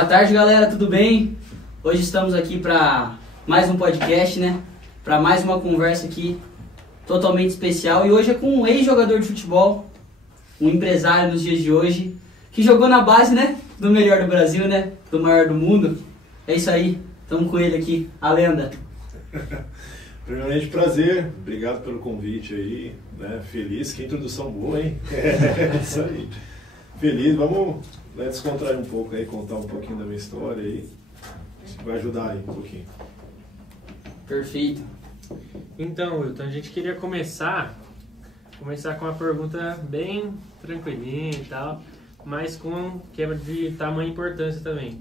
Boa tarde, galera, tudo bem? Hoje estamos aqui para mais um podcast, né? Para mais uma conversa aqui totalmente especial. E hoje é com um ex-jogador de futebol, um empresário nos dias de hoje, que jogou na base, né? Do melhor do Brasil, né? Do maior do mundo. É isso aí, estamos com ele aqui, a lenda. Primeiramente, prazer, obrigado pelo convite aí, né? Feliz, que introdução boa, hein? É isso aí. Feliz, vamos descontrair um pouco aí, contar um pouquinho da minha história aí. Vai ajudar aí um pouquinho. Perfeito. Então, Wilton, a gente queria começar com uma pergunta bem tranquilinha e tal, mas com quebra de tamanha importância também.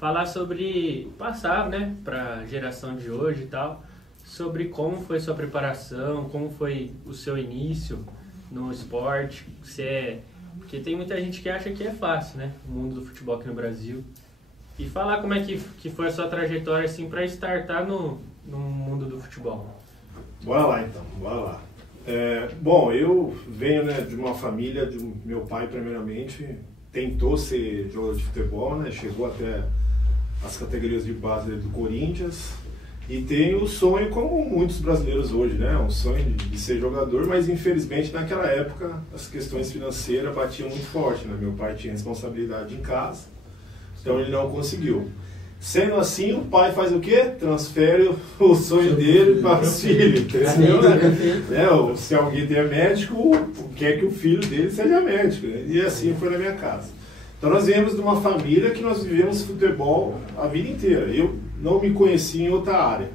Falar sobre passar, né, para a geração de hoje e tal, sobre como foi sua preparação, como foi o seu início no esporte, porque tem muita gente que acha que é fácil, né, o mundo do futebol aqui no Brasil. E falar como é que foi a sua trajetória assim para startar no mundo do futebol. Bora lá então, bora lá. Bom, eu venho, né, de uma família, meu pai primeiramente tentou ser jogador de futebol, né, chegou até as categorias de base do Corinthians e tem o sonho, como muitos brasileiros hoje, né, um sonho de ser jogador, mas infelizmente naquela época as questões financeiras batiam muito forte, né, meu pai tinha responsabilidade em casa, então ele não conseguiu. Sendo assim, o pai faz o quê? Transfere o sonho dele para os filhos, entendeu? Se alguém é médico, quer que o filho dele seja médico, né? E assim foi na minha casa. Então nós viemos de uma família que nós vivemos futebol a vida inteira. Eu não me conheci em outra área.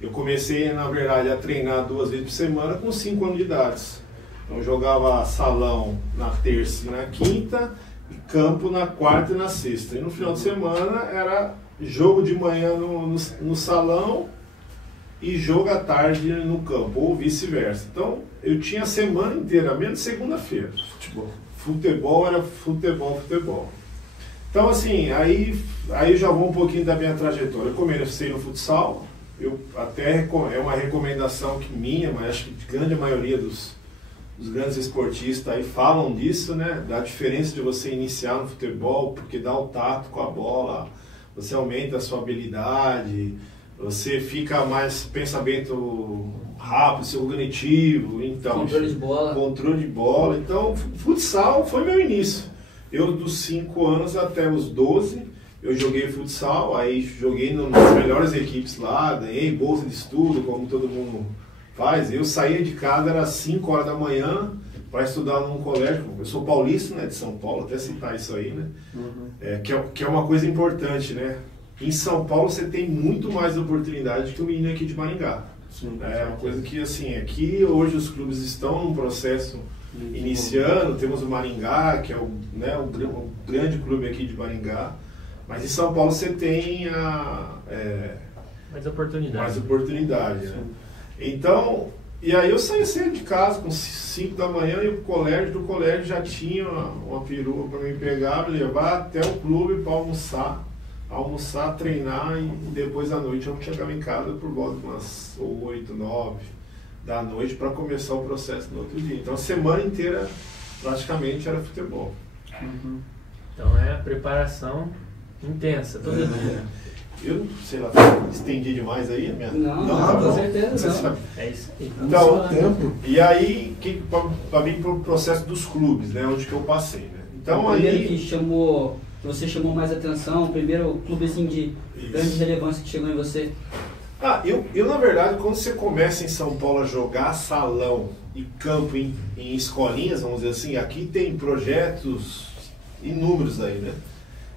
Eu comecei, na verdade, a treinar 2 vezes por semana com 5 anos de idade. Então eu jogava salão na terça e na quinta, e campo na quarta e na sexta. E no final de semana era jogo de manhã no salão e jogo à tarde no campo, ou vice-versa. Então eu tinha a semana inteira, menos segunda-feira. Futebol era futebol. Então assim, aí já vou um pouquinho da minha trajetória. Eu comecei no futsal, é uma recomendação que minha, mas acho que de grande maioria dos grandes esportistas aí falam disso, né? Da diferença de você iniciar no futebol, porque dá o tato com a bola, você aumenta a sua habilidade, você fica mais pensamento rápido, seu cognitivo, então controle de bola. Então, futsal foi meu início. Eu dos 5 anos até os 12, eu joguei futsal, aí joguei nas melhores equipes lá, ganhei bolsa de estudo, como todo mundo faz. Eu saía de casa, era 5 horas da manhã, para estudar num colégio. Eu sou paulista, né, de São Paulo, até citar isso aí, né? Que é uma coisa importante, né? Em São Paulo você tem muito mais oportunidade que o menino aqui de Maringá. Sim, é uma coisa que, assim, aqui hoje os clubes estão num processo iniciando, temos o Maringá, que é o grande clube aqui de Maringá, mas em São Paulo você tem mais oportunidade. Mais oportunidade, né? Então, e aí eu saí cedo de casa, com 5 da manhã, e do colégio já tinha uma perua para me pegar, me levar até o clube para almoçar, treinar, e depois à noite eu chegava em casa por volta de umas 8, 9 da noite para começar o processo no outro dia. Então a semana inteira praticamente era futebol. Então é a preparação intensa, todo dia. Eu, sei lá, estendi demais aí a minha... Não, com certeza não. É isso aí. Então, e aí, para mim, para o processo dos clubes, né, onde que eu passei, né? Então, o primeiro que você chamou mais atenção, o primeiro clube assim de grande relevância que chegou em você? Eu na verdade, quando você começa em São Paulo a jogar salão e campo em escolinhas, vamos dizer assim, aqui tem projetos inúmeros aí, né?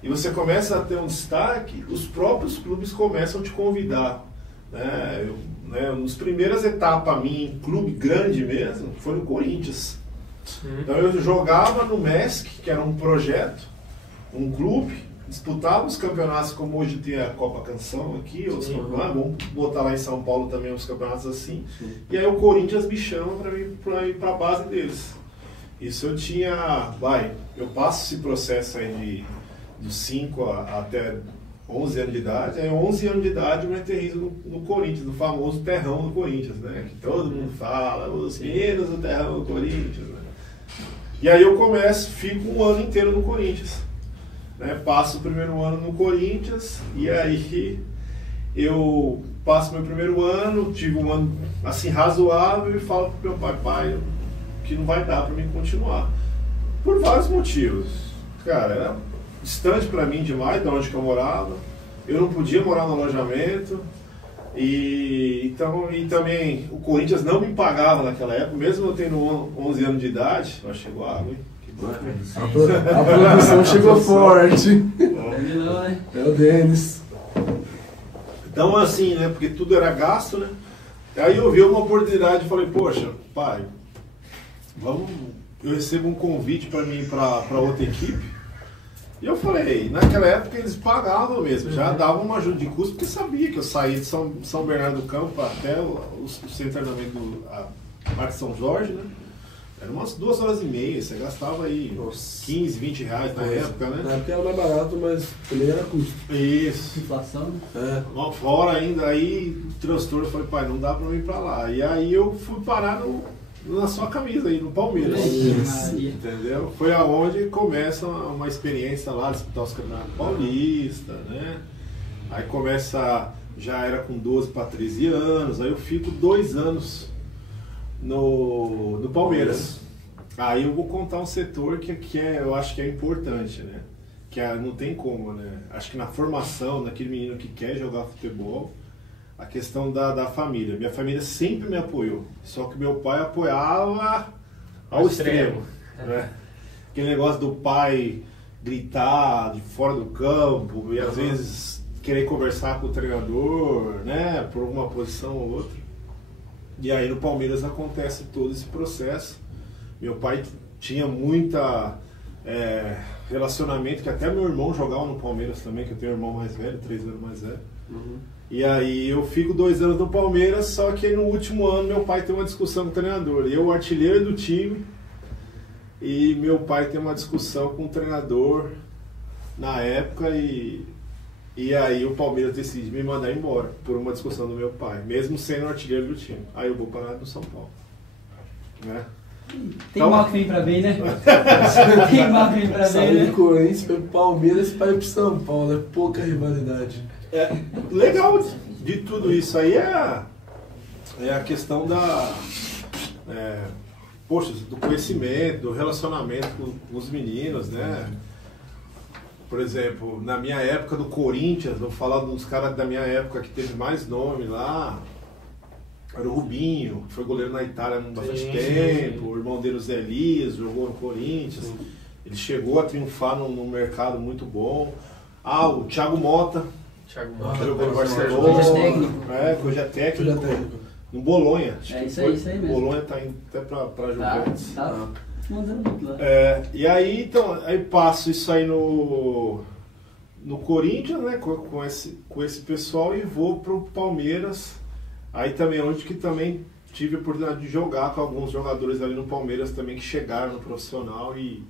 E você começa a ter um destaque, os próprios clubes começam a te convidar, né? Nas primeiras etapas minha em clube grande mesmo, foi no Corinthians. Então eu jogava no MESC, que era um projeto, um clube, disputava os campeonatos como hoje tem a Copa Canção aqui, vamos botar lá em São Paulo também os campeonatos assim. E aí o Corinthians me chama para ir para a base deles. Isso eu tinha, eu passo esse processo aí dos 5 até 11 anos de idade, aí 11 anos de idade eu me aterrizo no Corinthians, no famoso terrão do Corinthians, né? Que todo mundo fala, os meninos do terrão do Corinthians, né? E aí eu fico um ano inteiro no Corinthians. né? Passo o primeiro ano no Corinthians e aí eu passo meu primeiro ano, tive um ano assim razoável e falo pro meu pai, que não vai dar para mim continuar. Por vários motivos. Cara, era distante para mim demais de onde que eu morava. Eu não podia morar no alojamento. E também o Corinthians não me pagava naquela época, mesmo eu tendo 11 anos de idade. Mas chegou água, hein? Que bom. A produção chegou forte. É o Denis. Então assim, né? Porque tudo era gasto, né? Aí eu vi uma oportunidade e falei, poxa, pai, eu recebo um convite para mim para outra equipe. E eu falei, naquela época eles pagavam mesmo, já davam uma ajuda de custo, porque sabia que eu saía de São Bernardo do Campo até o centro de treinamento do Parque São Jorge, né? Era umas 2h30, você gastava aí 15, 20 reais na época, né? Na época era mais barato, mas também era custo. Isso. Inflação, né? É. Fora ainda, aí transtorno, eu falei, pai, não dá pra eu ir pra lá. E aí eu fui parar na sua camisa aí, no Palmeiras. Entendeu? Foi aonde começa uma experiência lá, disputar os campeonatos paulistas, né? Aí começa, já era com 12 para 13 anos, aí eu fico 2 anos no Palmeiras. Aí eu vou contar um setor que eu acho que é importante, né? Que não tem como, né? Acho que na formação, daquele menino que quer jogar futebol, a questão da família. Minha família sempre me apoiou, só que meu pai apoiava ao extremo. Né? Aquele negócio do pai gritar de fora do campo e às vezes querer conversar com o treinador, né, por uma posição ou outra. E aí no Palmeiras acontece todo esse processo. Meu pai tinha muita relacionamento, que até meu irmão jogava no Palmeiras também, que eu tenho um irmão mais velho, 3 anos mais velho. E aí eu fico 2 anos no Palmeiras, só que no último ano meu pai tem uma discussão com o treinador. Eu, o artilheiro do time, e meu pai tem uma discussão com o treinador na época e aí o Palmeiras decide me mandar embora por uma discussão do meu pai, mesmo sendo o artilheiro do time. Aí eu vou parar no São Paulo. Né? Tem Então, mal que vem pra bem, né? Tem mal que vem pra bem, Saiu né? do Corinthians, foi pro Palmeiras e para pro São Paulo, é pouca rivalidade. Legal de tudo isso aí é a questão do conhecimento, do relacionamento com os meninos, né? Por exemplo, na minha época do Corinthians, vou falar dos caras da minha época que teve mais nome lá, era o Rubinho, que foi goleiro na Itália há bastante tempo, o irmão dele, o Zé Elias, jogou no Corinthians, ele chegou a triunfar num mercado muito bom. O Thiago Mota, que jogou no Barcelona, hoje é técnico, no Bolonha, acho que isso aí mesmo. Bolonha tá indo até pra Juventus. Tá mandando muito lá. E aí, então, aí passo isso aí no Corinthians, né, com esse pessoal, e vou pro Palmeiras, aí também, onde que também tive a oportunidade de jogar com alguns jogadores ali no Palmeiras também que chegaram no profissional e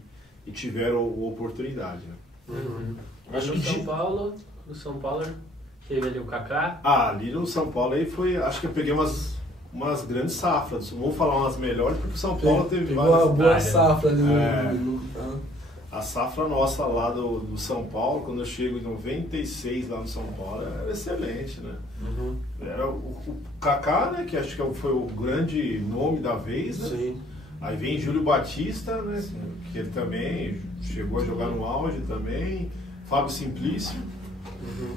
tiveram oportunidade. Né? Acho que no São Paulo teve ali o Kaká. Ali no São Paulo aí acho que eu peguei umas grandes safras. Não vou falar umas melhores, porque o São Paulo teve várias. Uma boa safra ali A safra nossa lá do São Paulo, quando eu chego em 96 lá no São Paulo, era excelente, né? Era o Kaká, né, que acho que foi o grande nome da vez, né? Sim. Aí vem Júlio Batista, né, que ele também chegou a jogar no auge também. Fábio Simplício,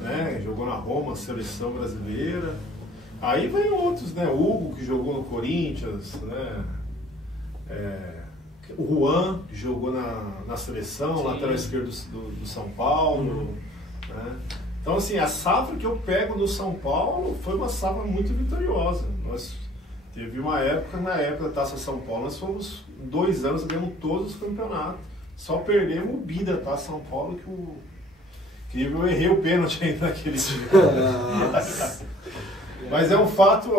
né, jogou na Roma, seleção brasileira. Aí vem outros, né, Hugo, que jogou no Corinthians, né, o Juan, que jogou na seleção, lateral esquerdo do São Paulo. Né. Então, assim, a safra que eu pego do São Paulo foi uma safra muito vitoriosa. Nós teve uma época, na época da Taça São Paulo, nós fomos 2 anos, ganhamos todos os campeonatos. Só perdemos o bi da Taça São Paulo, que eu errei o pênalti ainda naquele dia. Mas é um fato.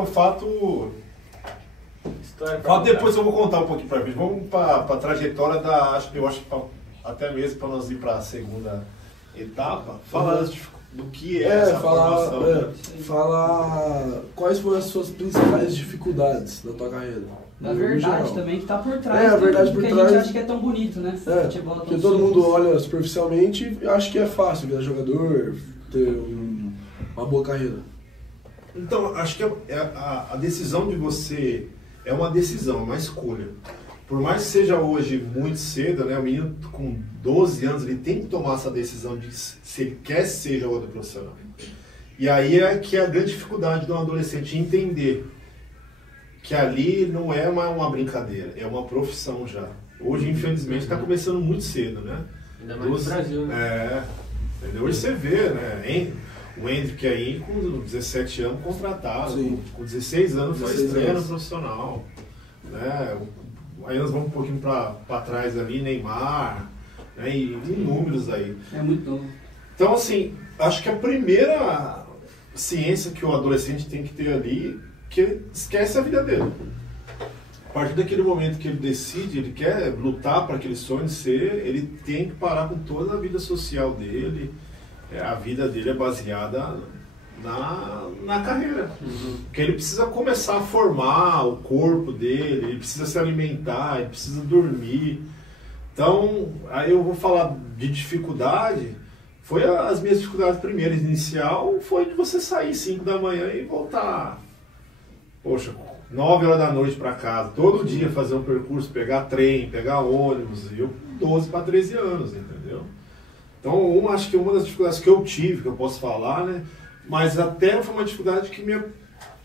Depois eu vou contar um pouquinho pra gente. Vamos para a trajetória eu acho que até mesmo para nós ir para a segunda etapa. Fala antes do que é essa formação. Fala quais foram as suas principais dificuldades na tua carreira. Na verdade também que tá por trás. A verdade por trás. A gente acha que é tão bonito, né? Futebol porque todo mundo olha superficialmente e acha que é fácil virar jogador, ter uma boa carreira. Então, acho que a decisão de você é uma decisão, é uma escolha. Por mais que seja hoje muito cedo, né, o menino com 12 anos, ele tem que tomar essa decisão de se ele quer ser jogador profissional. E aí é que é a grande dificuldade de um adolescente entender que ali não é uma brincadeira, é uma profissão já. Hoje, infelizmente, está começando muito cedo, né? Ainda mais no Brasil, né? Entendeu? Hoje você vê, né? O Hendrick aí com 17 anos contratado, com 16 anos faz estreia no profissional, né? Aí nós vamos um pouquinho para trás ali, Neymar, né? E números aí. É muito novo. Então, assim, acho que a primeira ciência que o adolescente tem que ter ali, que ele esquece a vida dele. A partir daquele momento que ele decide, ele quer lutar para aquele sonho de ser, ele tem que parar com toda a vida social dele. A vida dele é baseada na carreira. Porque ele precisa começar a formar o corpo dele, ele precisa se alimentar, ele precisa dormir. Então, aí eu vou falar de dificuldade. Foi as minhas dificuldades primeiras, inicial, foi de você sair 5 da manhã e voltar, 9 horas da noite para casa, todo dia fazer um percurso, pegar trem, pegar ônibus, e eu 12 para 13 anos, entendeu? Então, acho que uma das dificuldades que eu tive, que eu posso falar, né? Mas até foi uma dificuldade que me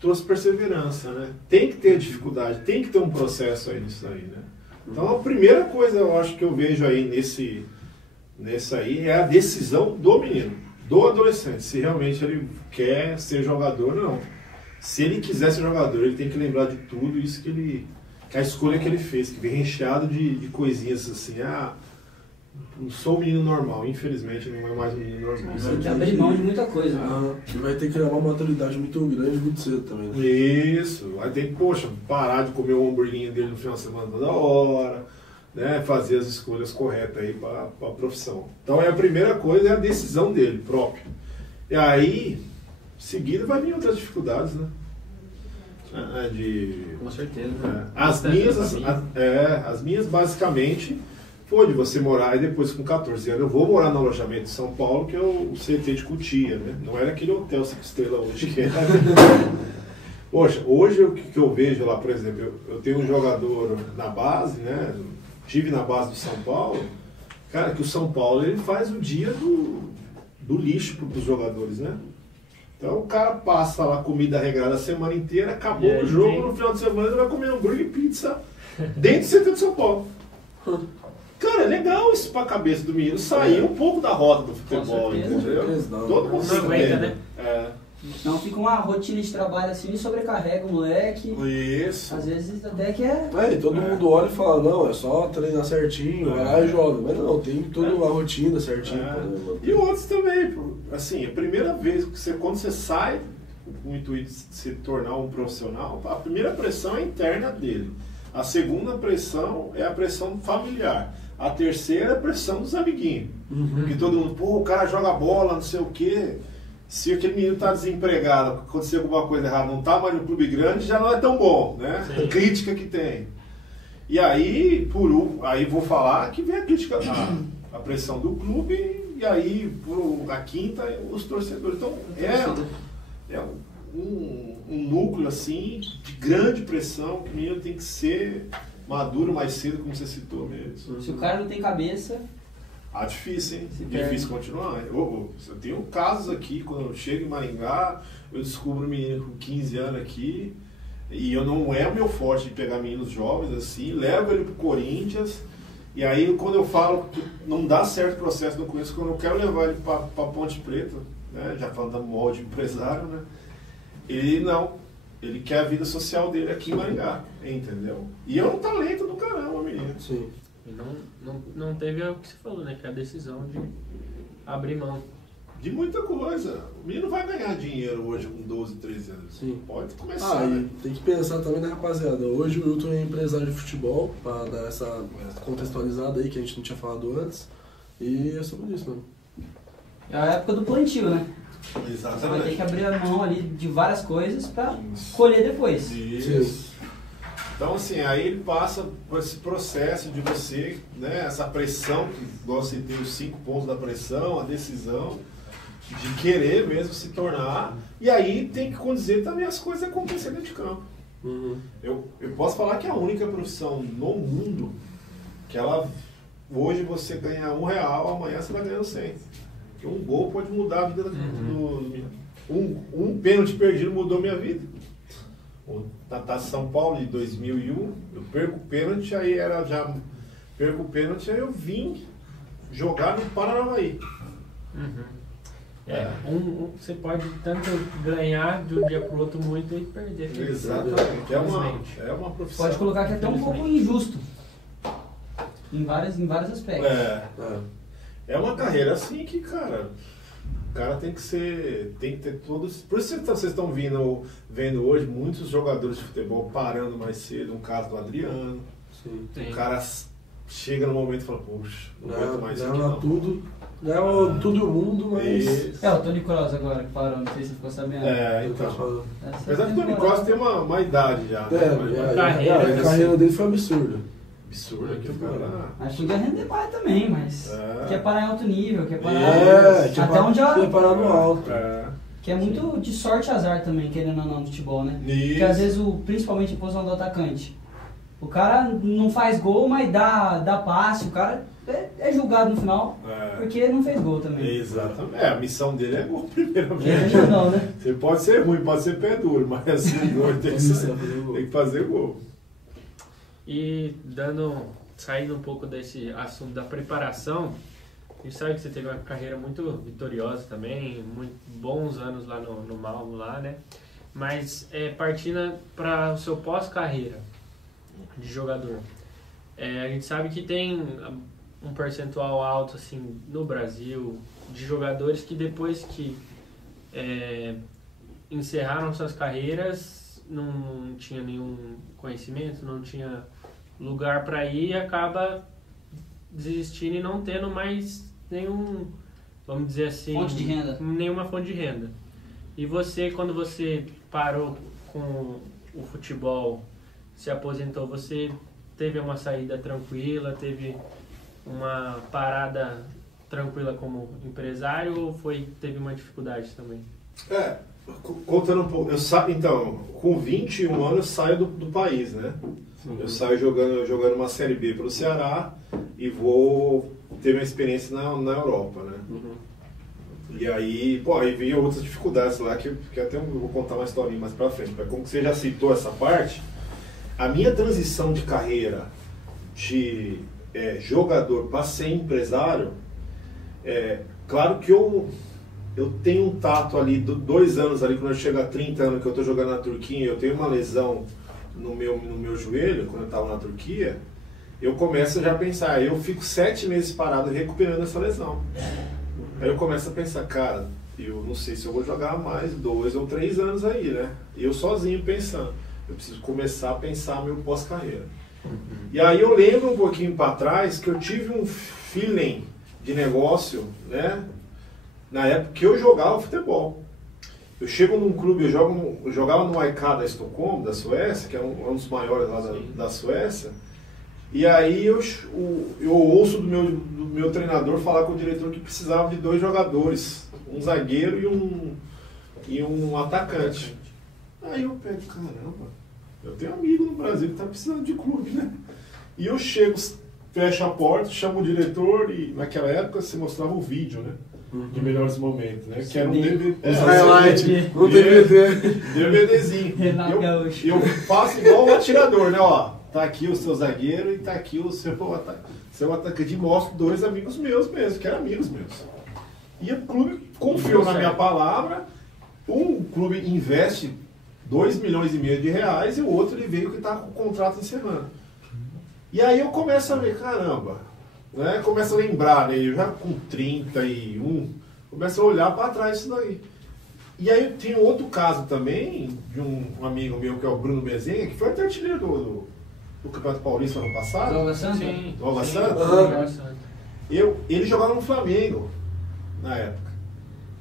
trouxe perseverança, né? Tem que ter dificuldade, tem que ter um processo aí nisso aí, né? Então, a primeira coisa eu acho que eu vejo aí nesse aí é a decisão do menino, do adolescente, se realmente ele quer ser jogador ou não. Se ele quiser ser jogador, ele tem que lembrar de tudo isso que a escolha que ele fez, que vem recheado de coisinhas assim, não sou um menino normal, infelizmente não é mais um menino normal. Você tem que abrir mão de muita coisa. Ele vai ter que levar uma maturidade muito grande, muito cedo também. Né? Isso, vai ter que, parar de comer o hamburguinho dele no final de semana toda hora, né? Fazer as escolhas corretas aí para a profissão. Então a primeira coisa é a decisão dele próprio. E aí, em seguida vai vir outras dificuldades, né? Com certeza. As minhas basicamente foi de você morar, e depois com 14 anos eu vou morar no alojamento de São Paulo, que é o CT de Cotia, né? Não era aquele hotel 5 estrelas hoje que é. Poxa, hoje o que eu vejo lá, por exemplo, eu tenho um jogador na base, né? Tive na base do São Paulo, cara, que o São Paulo ele faz o dia do lixo para os jogadores, né? Então o cara passa lá comida regrada a semana inteira, acabou o jogo, no final de semana ele vai comer hambúrguer e pizza dentro do centro de São Paulo. Cara, é legal isso pra cabeça do menino sair um pouco da roda do futebol, entendeu? Todo mundo não aguenta, né? Não fica uma rotina de trabalho assim e sobrecarrega o moleque. Isso. Às vezes até que é. E todo mundo olha e fala, não, é só treinar certinho, vai lá e joga. Mas não, tem toda uma rotina certinha. E outros também, assim, a primeira vez que quando você sai com o intuito de se tornar um profissional, a primeira pressão é interna dele. A segunda pressão é a pressão familiar. A terceira é a pressão dos amiguinhos. Porque todo mundo, o cara joga bola, não sei o quê. Se aquele menino está desempregado, acontecer alguma coisa errada, não está mais no clube grande, já não é tão bom, né? A crítica que tem. E aí, aí vou falar que vem a crítica, a pressão do clube, e aí, a quinta, os torcedores. Então, é um núcleo, assim, de grande pressão, que o menino tem que ser maduro mais cedo, como você citou mesmo. Se o cara não tem cabeça... difícil, hein? Difícil continuar. Eu tenho casos aqui, quando eu chego em Maringá, eu descubro um menino com 15 anos aqui, e eu não é o meu forte de pegar meninos jovens assim, levo ele pro Corinthians, e aí quando eu falo que não dá certo o processo no Corinthians, quando eu quero levar ele pra Ponte Preta, né, já falando da molde empresário, né, ele quer a vida social dele aqui em Maringá, entendeu? E é um talento do caramba, menino. Sim. E não teve o que você falou, né? Que é a decisão de abrir mão. De muita coisa. O menino vai ganhar dinheiro hoje com 12, 13 anos. Sim. Pode começar. E tem que pensar também, né, rapaziada? Hoje o Wilton é empresário de futebol, pra dar essa contextualizada aí que a gente não tinha falado antes. E é sobre isso, mano. É a época do plantio, né? Você vai ter Exatamente. que abrir a mão ali de várias coisas pra colher depois. Isso. Então, assim, aí ele passa por esse processo de você, né, essa pressão, que você tem os 5 pontos da pressão, a decisão, de querer mesmo se tornar, e aí tem que conduzir também as coisas acontecerem dentro de campo. Eu posso falar que é a única profissão no mundo que ela, hoje você ganha R$1, amanhã você vai ganhando 100. Porque um gol pode mudar a vida um pênalti perdido mudou minha vida. Na Taça São Paulo de 2001, eu perco o pênalti, aí eu vim jogar no Paranavaí. Você pode tanto ganhar de um dia pro outro muito e perder. Exatamente. É uma profissão. Pode colocar que é até um pouco injusto. Em vários aspectos. É uma carreira assim que, cara, o cara tem que ter todos. Por isso que vocês estão vendo hoje muitos jogadores de futebol parando mais cedo. Um caso do Adriano. Sim. O cara chega no momento e fala, poxa, não aguento mais isso aqui, Ganha não. tudo. Ganha tudo o mundo, mas. O Tony Kroos agora que parou, não sei se você ficou sabendo. Então. Apesar que o Tony Kroos tem uma idade já. A carreira dele foi absurda. Absurdo aqui, cara. Acho que ia render mais também, mas quer parar em alto nível, quer parar Até onde ela... quer parar no alto. Que é muito de sorte e azar também, querendo ou não, no futebol, né? Isso. Porque às vezes, principalmente a posição do atacante, o cara não faz gol, mas dá passe, o cara é julgado no final, porque não fez gol também. Exatamente. A missão dele é gol, primeiramente. Ele não, né? Você pode ser ruim, pode ser pé duro, mas assim, gol tem que fazer gol. E saindo um pouco desse assunto da preparação, a gente sabe que você teve uma carreira muito vitoriosa também, muito bons anos lá no Malmo, lá, né? Mas partindo para o seu pós-carreira de jogador, a gente sabe que tem um percentual alto assim no Brasil de jogadores que depois que encerraram suas carreiras não tinha nenhum conhecimento, não tinha lugar para ir e acaba desistindo e não tendo mais nenhum, vamos dizer assim, fonte de renda. Nenhuma fonte de renda. E você, quando você parou com o futebol, se aposentou, você teve uma saída tranquila, teve uma parada tranquila como empresário ou teve uma dificuldade também? Contando um pouco, então, com 21 anos eu saio do país, né? Eu saio jogando uma Série B pelo Ceará e vou ter minha experiência na Europa, né? E aí, aí veio outras dificuldades lá, que até eu vou contar uma historinha mais pra frente. Mas como você já citou essa parte, a minha transição de carreira de jogador para ser empresário, claro que eu tenho um tato ali, 2 anos ali, quando eu chego a 30 anos que eu estou jogando na Turquia, eu tenho uma lesão no meu joelho, quando eu estava na Turquia, eu começo já a pensar, eu fico 7 meses parado recuperando essa lesão. Aí eu começo a pensar, cara, eu não sei se eu vou jogar mais 2 ou 3 anos aí, né? Eu sozinho pensando, eu preciso começar a pensar meu pós-carreira. E aí eu lembro um pouquinho para trás que eu tive um feeling de negócio, né? Na época que eu jogava futebol. Eu chego num clube, eu jogava no AIK da Estocolmo, da Suécia, que é um dos maiores lá da Suécia, e aí eu ouço do meu treinador falar com o diretor que precisava de 2 jogadores, um zagueiro e um atacante. Aí eu pego, caramba, eu tenho amigo no Brasil que está precisando de clube, né? E eu chego, fecho a porta, chamo o diretor e naquela época você mostrava o vídeo, né? De melhores momentos, né? Que era um DVD. Um DVD. DVDzinho. Eu faço igual um atirador, né? Ó, tá aqui o seu zagueiro e tá aqui o seu atacante. Mostro 2 amigos meus mesmo, que eram amigos meus. E o clube confiou na minha palavra. Um clube investe 2,5 milhões de reais e o outro ele veio que tá com o contrato encerrando. E aí eu começo a ver, caramba. Né? Começa a lembrar, né? Eu já com 31, começa a olhar para trás disso daí. E aí tem outro caso também, de um amigo meu que é o Bruno Mezenha, que foi até artilheiro do Campeonato Paulista ano passado. Do Alva Santa? Sim. Do Alva Santa? Ele jogava no Flamengo, na época.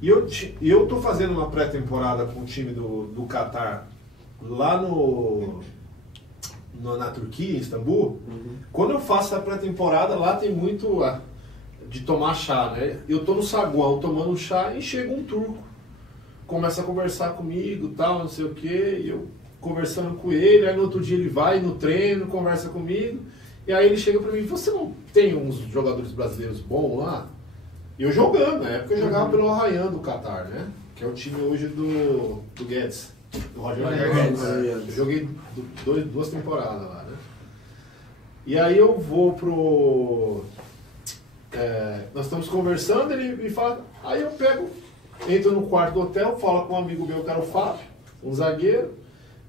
E eu tô fazendo uma pré-temporada com o time do Catar lá na Turquia, em Istambul. Quando eu faço a pré-temporada, lá tem muito de tomar chá, né? Eu tô no saguão tomando chá e chega um turco. Começa a conversar comigo, tal, não sei o quê, e eu conversando com ele, aí no outro dia ele vai no treino, conversa comigo, e aí ele chega pra mim, você não tem uns jogadores brasileiros bons lá? E eu jogando, na época eu jogava pelo Al-Rayyan do Catar, né? Que é o time hoje do Guedes, do Roger Guedes. Eu joguei 2 temporadas lá, né? E aí eu vou pro... nós estamos conversando, ele me fala, aí eu entro no quarto do hotel, falo com um amigo meu que era o Fábio, um zagueiro.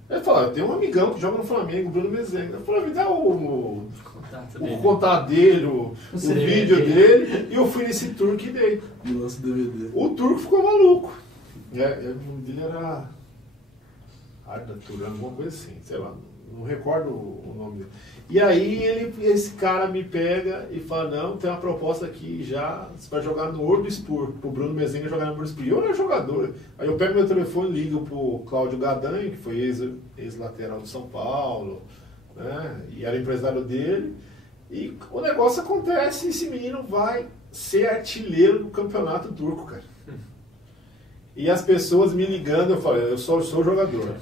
Ele fala, eu tenho um amigão que joga no Flamengo, Bruno Mezenga. Eu falei, me dá o contato dele, o vídeo dele. E eu fui nesse turco e dei. O turco ficou maluco. O nome dele era Arda Turan, alguma coisa assim, sei lá. Não recordo o nome dele. E aí esse cara me pega e fala, não, tem uma proposta aqui já, você vai jogar no Orduspor, pro Bruno Mezenga jogar no Orduspor. E eu era jogador. Aí eu pego meu telefone e ligo pro Cláudio Gadan, que foi ex-lateral do São Paulo, né? E era empresário dele. E o negócio acontece e esse menino vai ser artilheiro do campeonato turco, cara. E as pessoas me ligando, eu falei, eu sou jogador.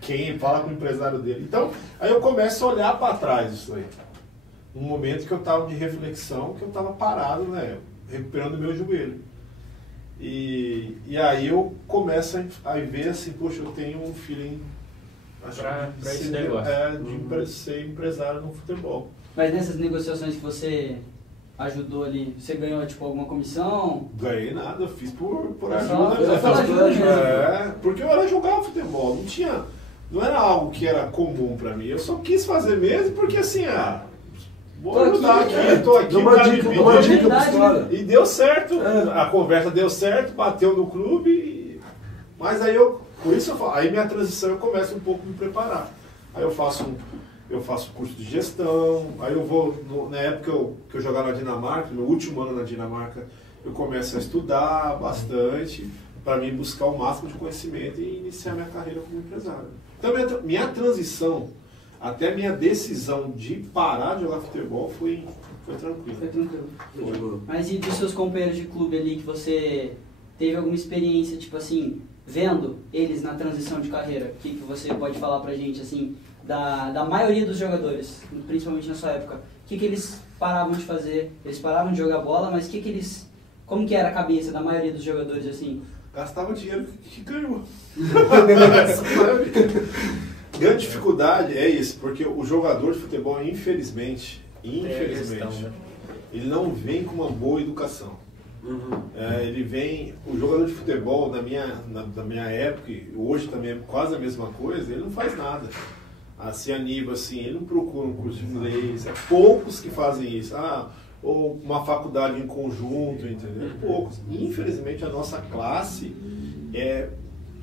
Quem fala com o empresário dele. Então, aí eu começo a olhar para trás isso aí. Um momento que eu estava de reflexão, que eu estava parado, né? Recuperando o meu joelho. E aí eu começo a ver assim, poxa, eu tenho um feeling para esse negócio. De ser empresário no futebol. Mas nessas negociações que você ajudou ali, você ganhou tipo alguma comissão? Ganhei nada, eu fiz por ajuda. Porque eu era jogar futebol, não era algo que era comum pra mim. Eu só quis fazer mesmo porque assim, vou ajudar aqui, tô aqui, uma dica pra história. E deu certo, a conversa deu certo, bateu no clube, mas aí por isso aí minha transição eu começo um pouco a me preparar. Aí eu faço curso de gestão, aí eu vou, na época que eu jogava na Dinamarca, no último ano na Dinamarca, eu começo a estudar bastante para mim buscar o máximo de conhecimento e iniciar minha carreira como empresário. Então minha transição, até minha decisão de parar de jogar futebol foi tranquila. Foi tranquilo. Mas e dos seus companheiros de clube ali, que você teve alguma experiência, tipo assim, vendo eles na transição de carreira? O que você pode falar pra gente, assim, da maioria dos jogadores, principalmente na sua época? O que eles paravam de fazer? Eles paravam de jogar bola, mas como que era a cabeça da maioria dos jogadores, assim? Gastava dinheiro que ganhou. Grande dificuldade é isso, porque o jogador de futebol, infelizmente, ele não vem com uma boa educação. Ele vem, o jogador de futebol, na minha época, e hoje também é quase a mesma coisa, ele não faz nada. Assim, a nível assim, ele não procura um curso de inglês, é poucos que fazem isso. Ou uma faculdade em conjunto, entendeu? Poucos. Infelizmente, a nossa classe é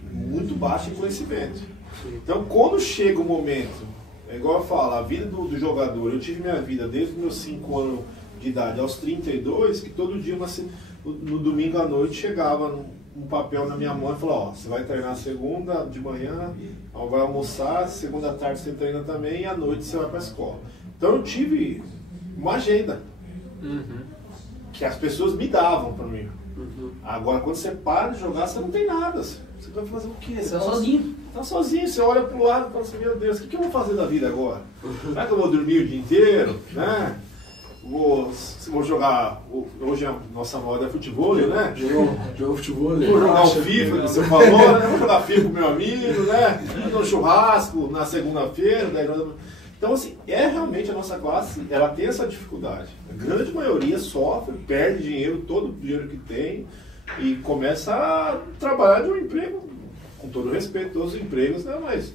muito baixa em conhecimento. Então, quando chega o momento, é igual eu falo, a vida do jogador, eu tive minha vida desde os meus 5 anos de idade aos 32, que todo dia, no domingo à noite, chegava um papel na minha mão e falava, você vai treinar segunda de manhã, vai almoçar, segunda à tarde você treina também, e à noite você vai para a escola. Então, eu tive uma agenda. Que as pessoas me davam pra mim. Agora, quando você para de jogar, você não tem nada. Você vai fazer o quê? Você tá sozinho. Tá sozinho, você olha pro lado e fala assim, meu Deus, o que eu vou fazer da vida agora? Será que eu vou dormir o dia inteiro? Né? Vou jogar, hoje a nossa moda é futebol, né? Jogo futebol. Vou jogar o FIFA, que você falou, né? Vou jogar FIFA com meu amigo, né? Vou dar um churrasco na segunda-feira, Então, assim, realmente a nossa classe, ela tem essa dificuldade. A grande maioria sofre, perde dinheiro, todo o dinheiro que tem, e começa a trabalhar de um emprego, com todo respeito, todos os empregos, né? Mas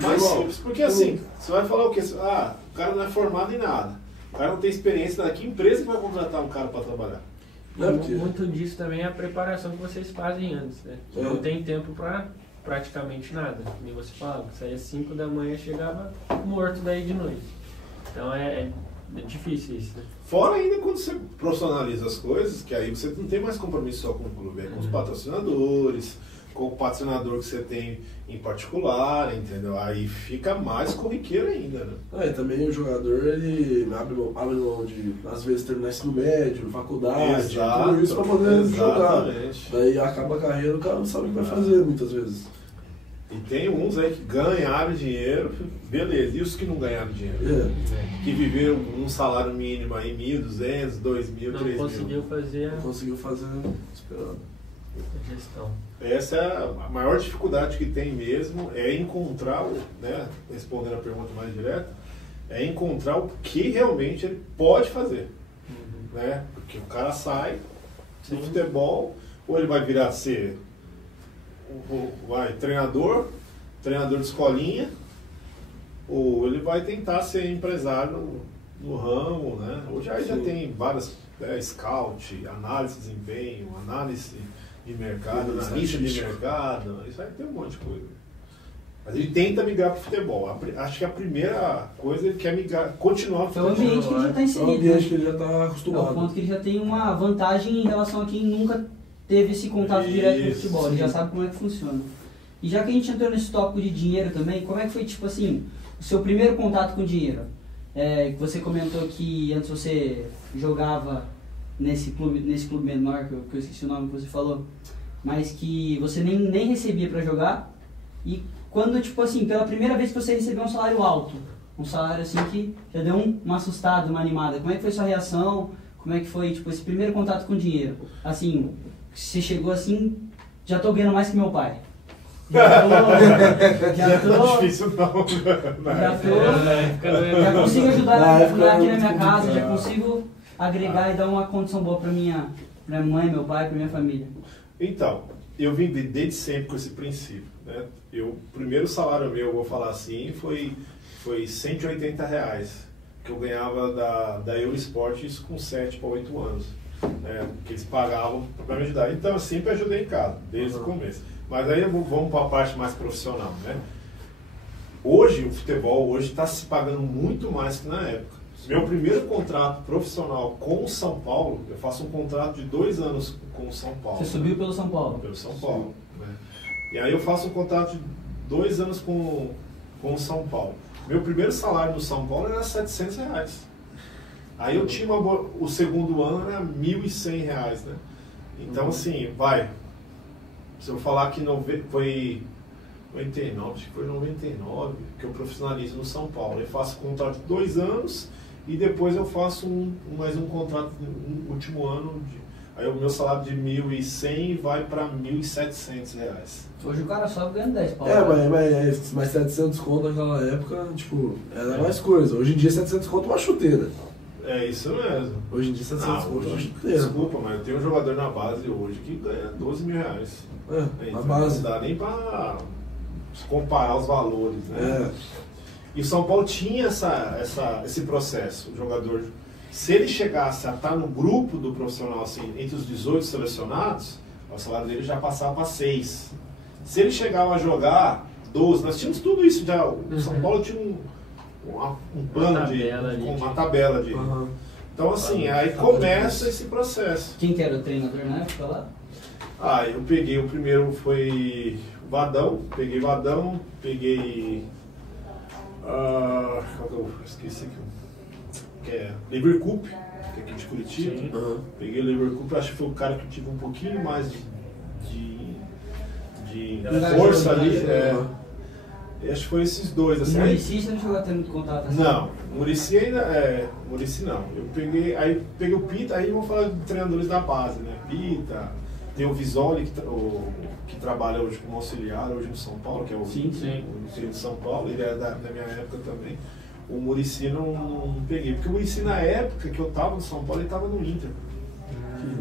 mais simples, porque assim, você vai falar o quê? O cara não é formado em nada, o cara não tem experiência, que empresa que vai contratar um cara para trabalhar? Muito disso também é a preparação que vocês fazem antes, né? Não tem tempo para praticamente nada, nem você falava, saía 5 da manhã, chegava morto daí de noite. Então É difícil isso, né? Fora ainda quando você profissionaliza as coisas, que aí você não tem mais compromisso só com o clube, é com os patrocinadores, com o patrocinador que você tem em particular, entendeu? Aí fica mais corriqueiro ainda, né? E também o jogador, ele abre mão de, às vezes, terminar ensino médio, faculdade, tudo isso pra poder jogar. Daí acaba a carreira, o cara não sabe o que vai fazer, muitas vezes. E tem uns aí que ganharam dinheiro, beleza, e os que não ganharam dinheiro? Que viveram um salário mínimo aí, 1.200, 2.000, 3.000. Não conseguiu fazer Não conseguiu fazer esperando. a gestão. Essa é a maior dificuldade que tem mesmo, é encontrar, né, respondendo a pergunta mais direta, é encontrar o que realmente ele pode fazer. Né? Porque o cara sai do futebol, ou ele vai virar a ser treinador de escolinha, ou ele vai tentar ser empresário no ramo, né? Hoje aí já tem várias, scout, análise de desempenho, análise de mercado, analista de mercado, isso aí tem um monte de coisa. Mas ele tenta migrar para o futebol. Acho que a primeira coisa ele quer migrar, continuar no futebol. É o ambiente que ele já está inserido. É o ambiente que ele já está acostumado. É o ponto que ele já tem uma vantagem em relação a quem nunca teve esse contato direto com o futebol. Ele já sabe como é que funciona. E já que a gente entrou nesse tópico de dinheiro também, como é que foi, tipo assim, o seu primeiro contato com dinheiro? Você comentou que antes você jogava nesse clube menor, que eu esqueci o nome que você falou, mas que você nem recebia para jogar. E quando, tipo assim, pela primeira vez que você recebeu um salário alto, um salário assim que já deu uma assustada, uma animada, como é que foi sua reação? Como é que foi, tipo, esse primeiro contato com dinheiro? Assim, você chegou assim, já tô ganhando mais que meu pai. Já tô difícil não. Já consigo ajudar aqui na minha casa, já consigo agregar e dar uma condição boa pra minha mãe, meu pai, pra minha família. Então, eu vim desde sempre com esse princípio, né? O primeiro salário meu, vou falar assim, foi R$180, que eu ganhava da Eurosport, isso com 7 para 8 anos, né? Que eles pagavam para me ajudar. Então, eu sempre ajudei em casa, desde o começo. Mas aí vamos para a parte mais profissional, né? Hoje, o futebol está se pagando muito mais que na época. Meu primeiro contrato profissional com o São Paulo, eu faço um contrato de 2 anos com o São Paulo. Você subiu pelo São Paulo? Pelo São Paulo. Né? E aí eu faço um contrato de 2 anos com o São Paulo. Meu primeiro salário no São Paulo era R$700. Aí eu tinha o segundo ano era R$1.100, né? Então assim, se eu falar que foi 99, acho que foi 99 que eu profissionalizo no São Paulo. Eu faço contrato de 2 anos e depois eu faço mais um contrato no último ano. Aí o meu salário de 1.100 vai para R$1.700. Hoje o cara sobe ganhando 10 pau. Mas 700 conto naquela época, tipo, era mais coisa. Hoje em dia 700 conto é uma chuteira. É isso mesmo. Hoje em dia 700 conto é uma chuteira. Desculpa, mas eu tenho um jogador na base hoje que ganha R$12.000. Na base. Não dá nem para comparar os valores, né? E o São Paulo tinha esse processo, o jogador, se ele chegasse a estar no grupo do profissional, assim, entre os 18 selecionados, o salário dele já passava para 6. Se ele chegava a jogar 12, nós tínhamos tudo isso já, o São Paulo tinha um plano uma tabela de... Então assim, aí começa esse processo. Quem que era o treinador na época lá? Eu peguei, o primeiro foi Vadão, peguei eu esqueci aqui, que é Leverkusen, que é aqui de Curitiba. Peguei o Leverkusen, acho que foi o cara que tive um pouquinho mais de força ali. Acho que foi esses dois. Assim, Muricy você não chegou a ter muito contato assim? Não, Muricy ainda Muricy não. Eu peguei o Pita, aí vamos falar de treinadores da base, né? Pita, tem o Visoli que trabalha hoje como auxiliar hoje no São Paulo, que é o treino de São Paulo, ele é da minha época também. O Muricy não peguei, porque o Muricy na época que eu estava no São Paulo, ele estava no Inter.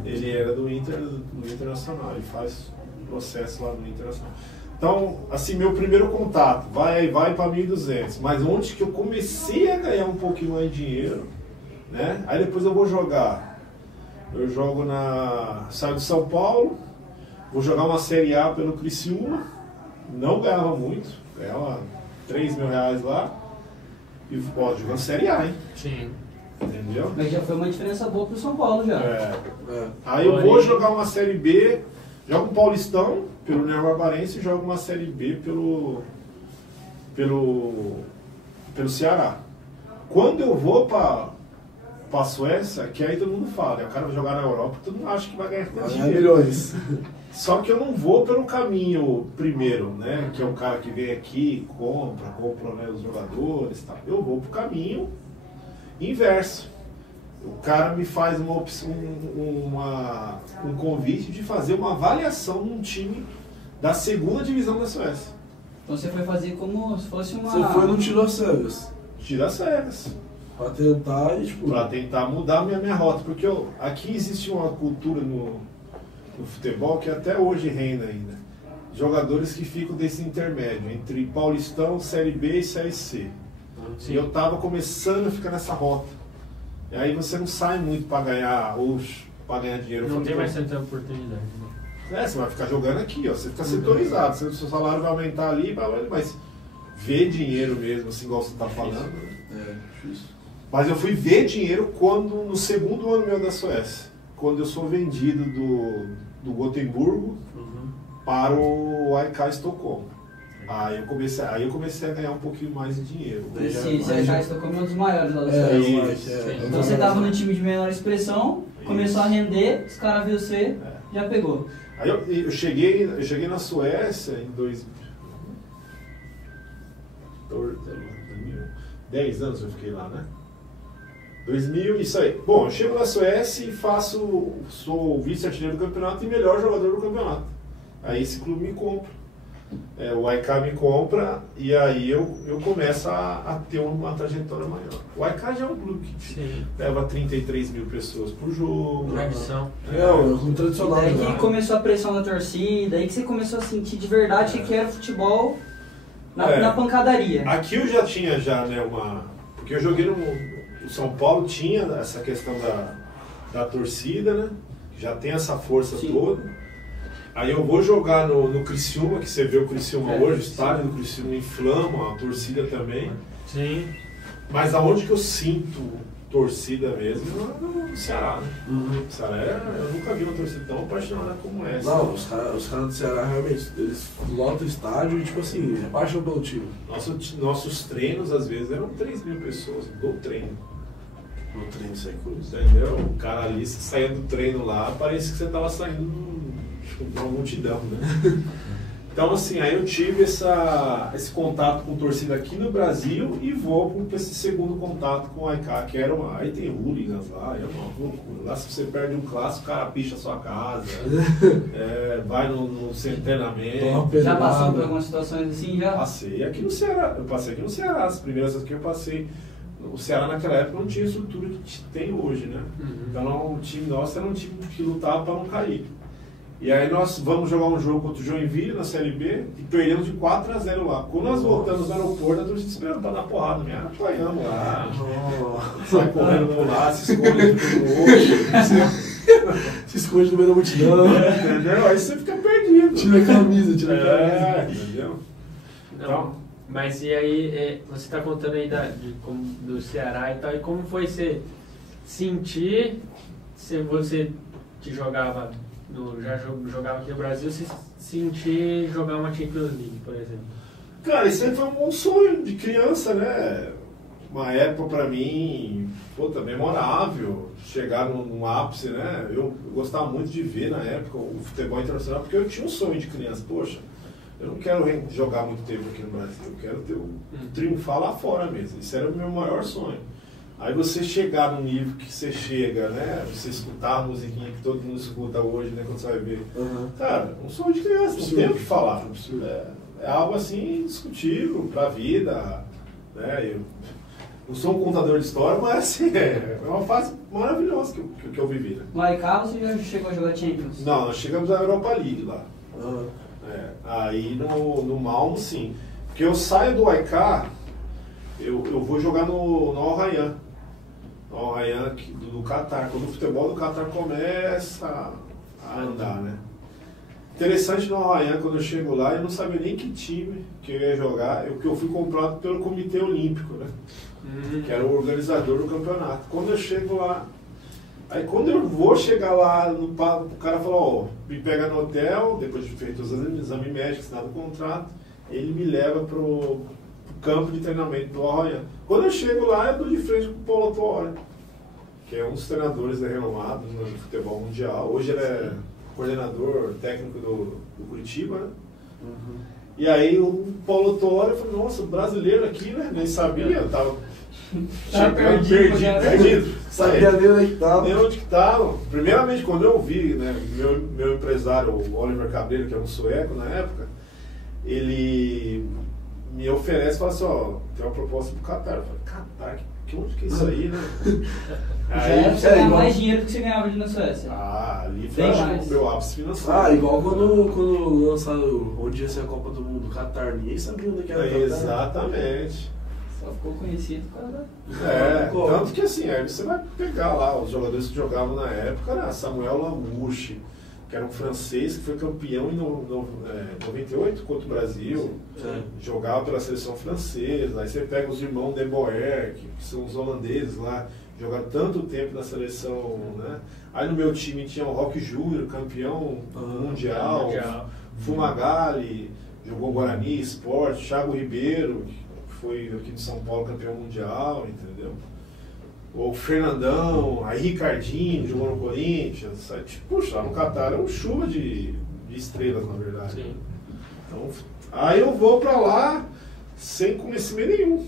Ele era do Internacional, ele faz processo lá no Internacional. Então, assim, meu primeiro contato vai para 1.200, mas onde que eu comecei a ganhar um pouquinho mais de dinheiro, né? Aí depois eu vou jogar. Eu jogo saio de São Paulo, vou jogar uma Série A pelo Criciúma, não ganhava muito, ganhava R$3.000 lá, e jogando Série A, hein? Sim. Entendeu? Mas já foi uma diferença boa pro São Paulo já. Aí eu vou jogar uma Série B, jogo um Paulistão pelo União Barbarense e jogo uma Série B pelo Ceará. Quando eu vou pra Suécia, que aí todo mundo fala, o cara vai jogar na Europa, todo mundo acha que vai ganhar dinheiro. Milhões. Só que eu não vou pelo caminho primeiro, né? Que é o cara que vem aqui, compra, né, os jogadores e tal. Eu vou pro caminho inverso. O cara me faz um convite de fazer uma avaliação num time da segunda divisão da Suécia. Então você foi fazer como se fosse uma... Você foi no tiro às cegas. Tiro às cegas. Pra tentar e tipo... Pra tentar mudar minha rota. Porque aqui existe uma cultura no futebol que até hoje reina ainda. Jogadores que ficam desse intermédio, entre Paulistão, Série B e Série C. Sim. E eu tava começando a ficar nessa rota. E aí você não sai muito para ganhar dinheiro. Não tem mais tanta oportunidade. Né? Você vai ficar jogando aqui, ó. Você fica setorizado. Seu salário vai aumentar ali, mas ver dinheiro mesmo, assim, igual você tá falando. Difícil. Mas eu fui ver dinheiro no segundo ano meu da Suécia. Quando eu sou vendido do Gotemburgo para o AIK Estocolmo. Aí eu comecei a ganhar um pouquinho mais de dinheiro. Esse AIK Estocolmo é um dos maiores lá da Suécia. Então você estava no time de menor expressão, começou a render, os caras viram você, já pegou. Aí eu cheguei na Suécia em 10 anos eu fiquei lá, né? 2000, isso aí. Bom, eu chego na Suécia e sou vice-artilheiro do campeonato e melhor jogador do campeonato. Aí esse clube me compra. O AIK me compra e aí eu começo a ter uma trajetória maior. O AIK já é um clube que leva 33 mil pessoas por jogo. Tradição. Um clube tradicional. Daí que começou a pressão da torcida, aí que você começou a sentir de verdade que era futebol na pancadaria. Aqui eu já tinha né, porque eu joguei no São Paulo, tinha essa questão da torcida, né? Já tem essa força toda. Aí eu vou jogar no Criciúma, que você vê o Criciúma hoje, o estádio do Criciúma inflama, a torcida também. Sim. Mas aonde que eu sinto torcida mesmo? No Ceará, né? O Ceará eu nunca vi uma torcida tão apaixonada como essa. Não, os caras do Ceará realmente, eles lotam o estádio e tipo assim, é paixão pelo time. Nossos treinos às vezes eram 3 mil pessoas do treino. No treino sem coisa. Entendeu? O cara ali, você saía do treino lá, parece que você estava saindo de uma multidão, né? Então, assim, aí eu tive esse contato com torcida aqui no Brasil e vou para esse segundo contato com o AIK, que era aí tem hooligans lá, é uma loucura. Lá se você perde um clássico, o cara picha a sua casa, vai no seu treinamento. Já passou por algumas situações assim, já? Passei aqui no Ceará, as primeiras vezes que eu passei. O Ceará naquela época não tinha a estrutura que tem hoje, né? Então o time nosso era um time que lutava para não cair. E aí nós vamos jogar um jogo contra o Joinville na Série B e perdemos de 4-0 lá. Quando nós voltamos no aeroporto, a torcida esperando para dar porrada, apanhamos lá. Sai correndo pro lado, se esconde no outro. Se esconde no meio da multidão. Entendeu? Aí você fica perdido. Tira a camisa, entendeu? Então, mas e aí, você está contando aí do Ceará e tal, e como foi você sentir, se você que jogava jogava aqui no Brasil, você sentir jogar uma Champions League, por exemplo? Cara, isso aí foi um sonho de criança, né? Uma época pra mim, memorável, chegar num ápice, né? Eu gostava muito de ver na época o futebol internacional, porque eu tinha um sonho de criança, poxa, eu não quero jogar muito tempo aqui no Brasil, eu quero triunfar lá fora mesmo, isso era o meu maior sonho. Aí você chegar no nível que você chega, né? Você escutar a musiquinha que todo mundo escuta hoje, né? Quando você vai ver. Cara, um sonho de criança, não tem o que falar. É algo assim indiscutível pra vida, né? Eu não sou um contador de história, mas assim, é uma fase maravilhosa que eu vivi, né? No AIK você já chegou a jogar Champions? Não, nós chegamos à Europa League lá. Aí no Malmo, sim. Porque eu saio do AIK, eu vou jogar no Al Rayyan. No Al Rayyan do Catar. Quando o futebol do Catar começa a andar, né? Interessante no Arraial, quando eu chego lá, eu não sabia nem que time que eu ia jogar, porque eu fui comprado pelo Comitê Olímpico, né? Que era o organizador do campeonato. Quando eu chego lá, aí quando eu vou chegar lá, o cara falou, me pega no hotel, depois de feito os exames médicos, assinado o contrato, ele me leva pro campo de treinamento do Arraial. Quando eu chego lá, eu dou de frente com o Paulo Autuori, que é um dos treinadores renomados no futebol mundial. Hoje ele é coordenador técnico do Curitiba, né? E aí o Paulo Autuori falou, nossa, brasileiro aqui, né? Nem sabia, eu tava chegando perdido. Sabia nem onde que tava. Nem onde que tava. Primeiramente, quando eu vi, né, meu empresário, o Oliver Cabreiro, que é um sueco na época, ele me oferece e fala assim, ó, tem uma proposta pro Qatar. Eu falei, Qatar? Onde que é isso aí, né? Aí você ganha mais dinheiro do que você ganhava ali na Suécia. Ali foi o meu ápice financeiro. Igual quando lançaram onde ia ser a Copa do Mundo, Qatar, ninguém sabia onde era Qatar. Exatamente. Só ficou conhecido por causa tanto que assim, aí você vai pegar lá os jogadores que jogavam na época, né? Samuel Lamouche, que era um francês que foi campeão em 98 contra o Brasil, jogava pela seleção francesa. Aí você pega os irmãos De Boer, que são os holandeses lá, jogaram tanto tempo na seleção, né? Aí no meu time tinha o Roque Júnior, campeão mundial, Fumagalli, jogou Guarani, Sport, Thiago Ribeiro, que foi aqui de São Paulo campeão mundial, entendeu? O Fernandão, aí Ricardinho, jogou no Corinthians. Puxa, lá no Qatar é uma chuva de estrelas, na verdade. Sim. Então, aí eu vou pra lá sem conhecimento nenhum.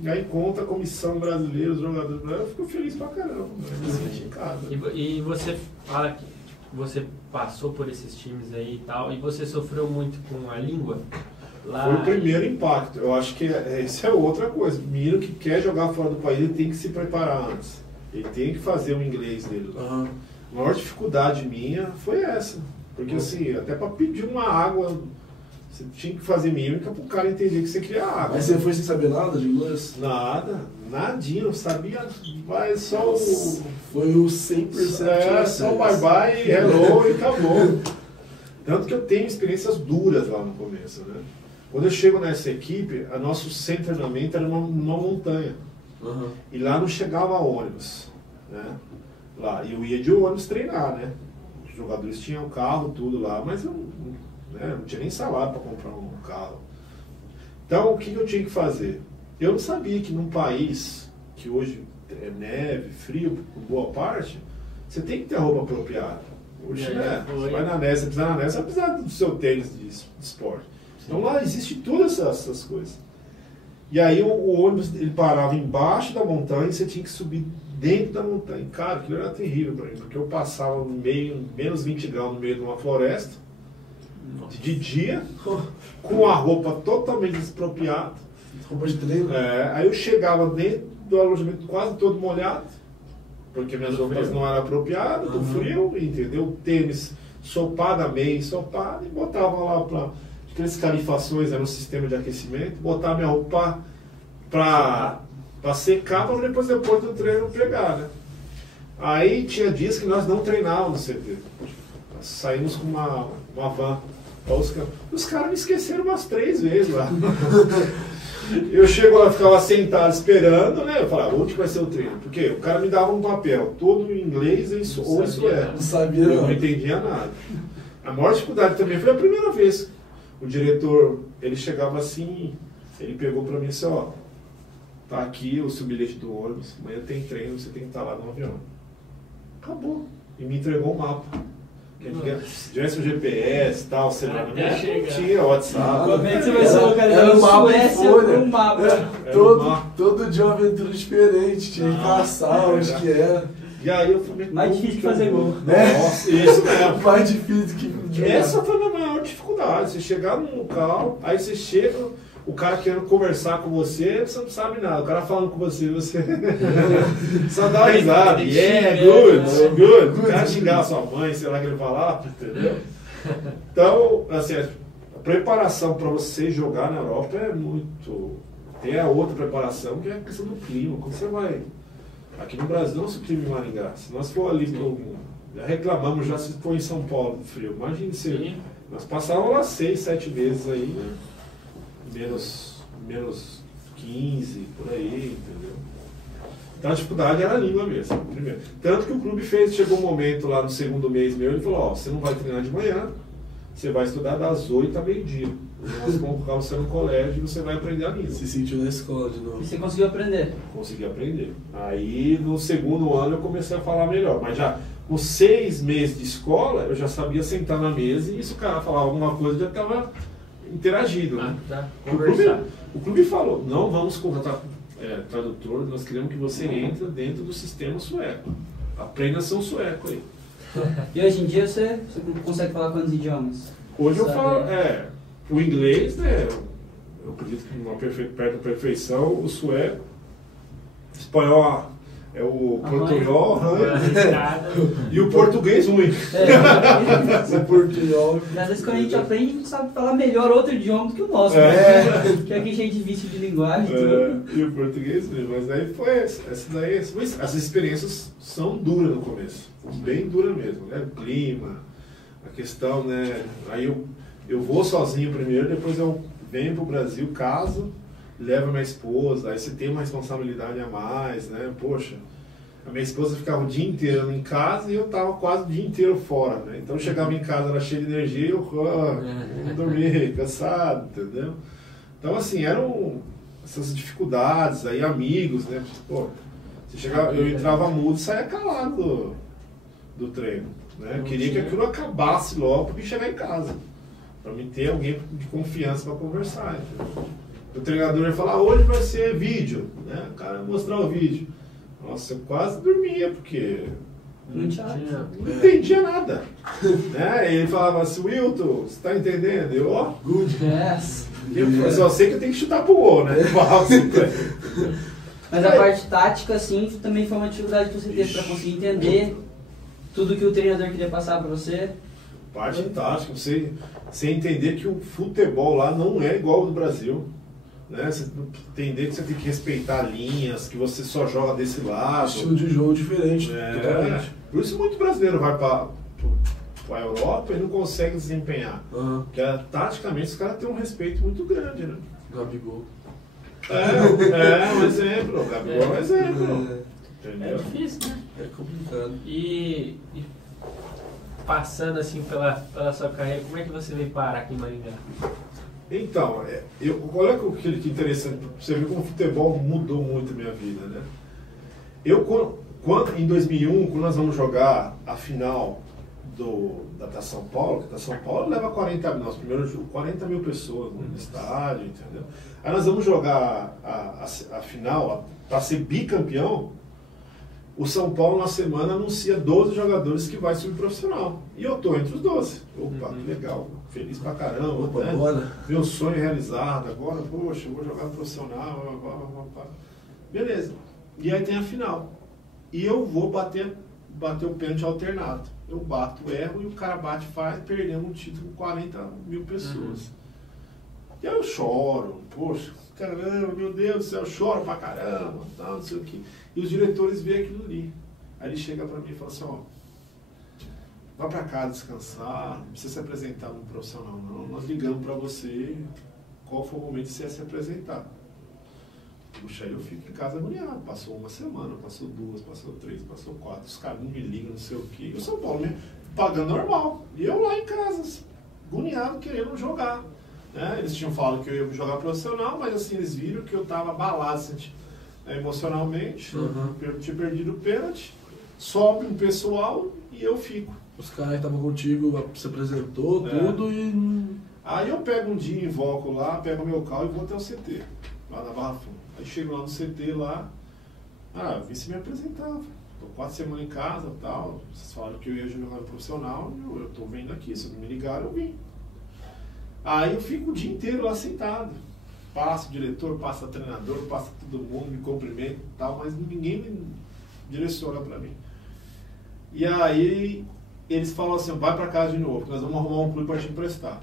E aí conta a comissão brasileira, os jogadores brasileiros, eu fico feliz pra caramba, me senti em casa. E você fala que você passou por esses times aí e tal, e você sofreu muito com a língua? Lá... Foi o primeiro impacto. Eu acho que essa é outra coisa. O menino que quer jogar fora do país, ele tem que se preparar antes. Ele tem que fazer o inglês dele lá. A maior dificuldade minha foi essa. Porque assim, até para pedir uma água, você tinha que fazer mímica para o cara entender que você queria água. Mas você foi sem saber nada de inglês? Nada, nadinha, não sabia, mas só o... Foi o 100%. Só o bye-bye, hello e acabou. Tanto que eu tenho experiências duras lá no começo, né? Quando eu chego nessa equipe, a nosso centro de treinamento era numa montanha. E lá não chegava ônibus, né? Lá, e eu ia de ônibus treinar, né? Os jogadores tinham carro, tudo lá, mas eu não tinha nem salário para comprar um carro. Então, o que eu tinha que fazer? Eu não sabia que num país que hoje é neve, frio, por boa parte, você tem que ter roupa apropriada. Hoje, você vai na neve, você precisa na neve, você vai precisar do seu tênis de esporte. Então lá existe todas essas coisas. E aí o ônibus ele parava embaixo da montanha e você tinha que subir dentro da montanha. Cara, aquilo era terrível para mim, porque eu passava no meio, menos 20 graus no meio de uma floresta, de dia, com a roupa totalmente despropriada. Roupa de treino? Aí eu chegava dentro do alojamento quase todo molhado, porque minhas roupas não eram apropriadas, do frio, entendeu? Tênis sopado, meia ensopado, e botava lá para... Aquelas califações eram um sistema de aquecimento, botava minha roupa para secar, para depois do treino pegar, né? Aí tinha dias que nós não treinávamos no CT. Nós saímos com uma van para os caras. Os caras me esqueceram umas 3 vezes lá. Eu chego lá, ficava sentado esperando, né? Eu falava, onde vai ser o treino? Porque o cara me dava um papel, todo em inglês ou em sueco. Não sabia, eu não entendia nada. A maior dificuldade também foi a primeira vez. O diretor, ele chegava assim, ele pegou pra mim e disse, ó, tá aqui o seu bilhete do ônibus, amanhã tem treino, você tem que estar lá no avião. Acabou. E me entregou um mapa. Se tivesse um GPS e tal, sei lá, não tinha WhatsApp. Você vai ser localizado na Suécia com um mapa. Todo dia uma aventura diferente, tinha que caçar onde que era. E aí eu falei, mais difícil de fazer gol. Nossa, isso mesmo. Mais difícil que... Essa foi a minha maior dificuldade. Você chegar num local, aí você chega, o cara querendo conversar com você não sabe nada. O cara falando com você só dá uma risada. Good. O cara xingar a sua mãe, sei lá que ele falava, entendeu? Então, assim, a preparação para você jogar na Europa é muito... Tem a outra preparação, que é a questão do clima. Quando você vai... Aqui no Brasil não se clima em Maringá. Se nós for ali Já reclamamos, já se foi em São Paulo do frio. Imagina se nós passávamos lá 6, 7 meses aí, né? Menos 15, por aí, entendeu? Então a dificuldade era a língua mesmo, primeiro. Tanto que o clube chegou um momento lá no segundo mês meu, ele falou, ó, você não vai treinar de manhã, você vai estudar das 8 a meio-dia. Nós vamos colocar você no colégio e você vai aprender a língua. Se sentiu na escola de novo. E você conseguiu aprender? Consegui aprender. Aí no segundo ano eu comecei a falar melhor, mas já com 6 meses de escola eu já sabia sentar na mesa e se o cara falava alguma coisa já estava interagindo, né? Conversar. O clube falou, não vamos contratar tradutor, nós queremos que você entre dentro do sistema sueco. Aprenda a ser um sueco aí. E hoje em dia você consegue falar quantos idiomas? Hoje eu falo, o inglês, né? Eu acredito que perto da perfeição, o sueco, o espanhol é o portunhol, e o português ruim. O portunhol. Às vezes quando a gente aprende, a gente sabe falar melhor outro idioma do que o nosso, né? Que aqui a gente vício de linguagem. E o português ruim. Mas aí foi essas experiências são duras no começo, bem duras mesmo, né? O clima, a questão, né? Aí eu vou sozinho primeiro, depois eu venho pro Brasil, caso, levo a minha esposa, aí você tem uma responsabilidade a mais, né? Poxa, a minha esposa ficava o dia inteiro em casa e eu tava quase o dia inteiro fora, né? Então eu chegava em casa, era cheio de energia e eu vou dormir, cansado, entendeu? Então assim, eram essas dificuldades, aí amigos, né? Pô, eu entrava mudo e saía calado do treino, né? Eu queria que aquilo acabasse logo para chegar em casa, para mim ter alguém de confiança para conversar, entendeu? O treinador ia falar, hoje vai ser vídeo, né? O cara ia mostrar o vídeo. Nossa, eu quase dormia, porque não entendia nada. Né? E ele falava assim, Wilton, você tá entendendo? Eu, good. Yes. Eu só sei que eu tenho que chutar pro gol, né? Mas a parte tática, assim, também foi uma dificuldade que você teve para conseguir entender tudo que o treinador queria passar para você? Parte tática, você entender que o futebol lá não é igual ao do Brasil. Né? Você entender que você tem que respeitar linhas, que você só joga desse lado. Estilo de jogo diferente, totalmente. Por isso muito brasileiro vai para a Europa e não consegue desempenhar. Porque taticamente os caras têm um respeito muito grande, né? Gabigol. Um exemplo. O Gabigol é um exemplo. É difícil, né? É complicado. E passando assim pela sua carreira, como é que você veio parar aqui em Maringá? Então, olha que interessante, você vê como o futebol mudou muito a minha vida, né? Em 2001, quando nós vamos jogar a final da São Paulo, que da São Paulo leva 40 mil, nosso primeiro jogo, 40 mil pessoas no estádio, entendeu? Aí nós vamos jogar a final, para ser bicampeão, o São Paulo na semana anuncia 12 jogadores que vai subir profissional. E eu tô entre os 12. Opa, que legal, feliz pra caramba. Opa, né? Bora. Meu sonho realizado, agora, poxa, eu vou jogar profissional. Beleza. E aí tem a final. E eu vou bater o pênalti alternado. Eu bato, erro e o cara bate, faz, perdemos um título com 40 mil pessoas. E aí eu choro, poxa, caramba, meu Deus do céu, eu choro pra caramba, tal, não sei o que. E os diretores veem aquilo ali. Aí ele chega pra mim e fala assim, ó, vá pra casa descansar, não precisa se apresentar no profissional não, nós ligamos pra você qual foi o momento de você se apresentar. Puxa, aí eu fico em casa agoniado, passou uma semana, passou 2, passou 3, passou 4, os caras não me ligam, não sei o que. E o São Paulo me pagando normal. E eu lá em casa, agoniado, querendo jogar. Né? Eles tinham falado que eu ia jogar profissional, mas assim, eles viram que eu estava abalado emocionalmente, tinha perdido o pênalti, sobe um pessoal e eu fico. Os caras estavam contigo, se apresentou, tudo e... Aí eu pego um dia, invoco lá, pego meu carro e vou até o CT, lá na Barra Funda. Aí chego lá no CT lá, vim se me apresentar, tô 4 semanas em casa e tal, vocês falaram que eu ia jogar no profissional, eu tô vendo aqui, se não me ligaram eu vim. Aí eu fico o dia inteiro lá sentado. Passa o diretor, passa o treinador, passa todo mundo, me cumprimenta e tal, mas ninguém me direciona pra mim. E aí eles falam assim, vai pra casa de novo, nós vamos arrumar um clube pra te emprestar.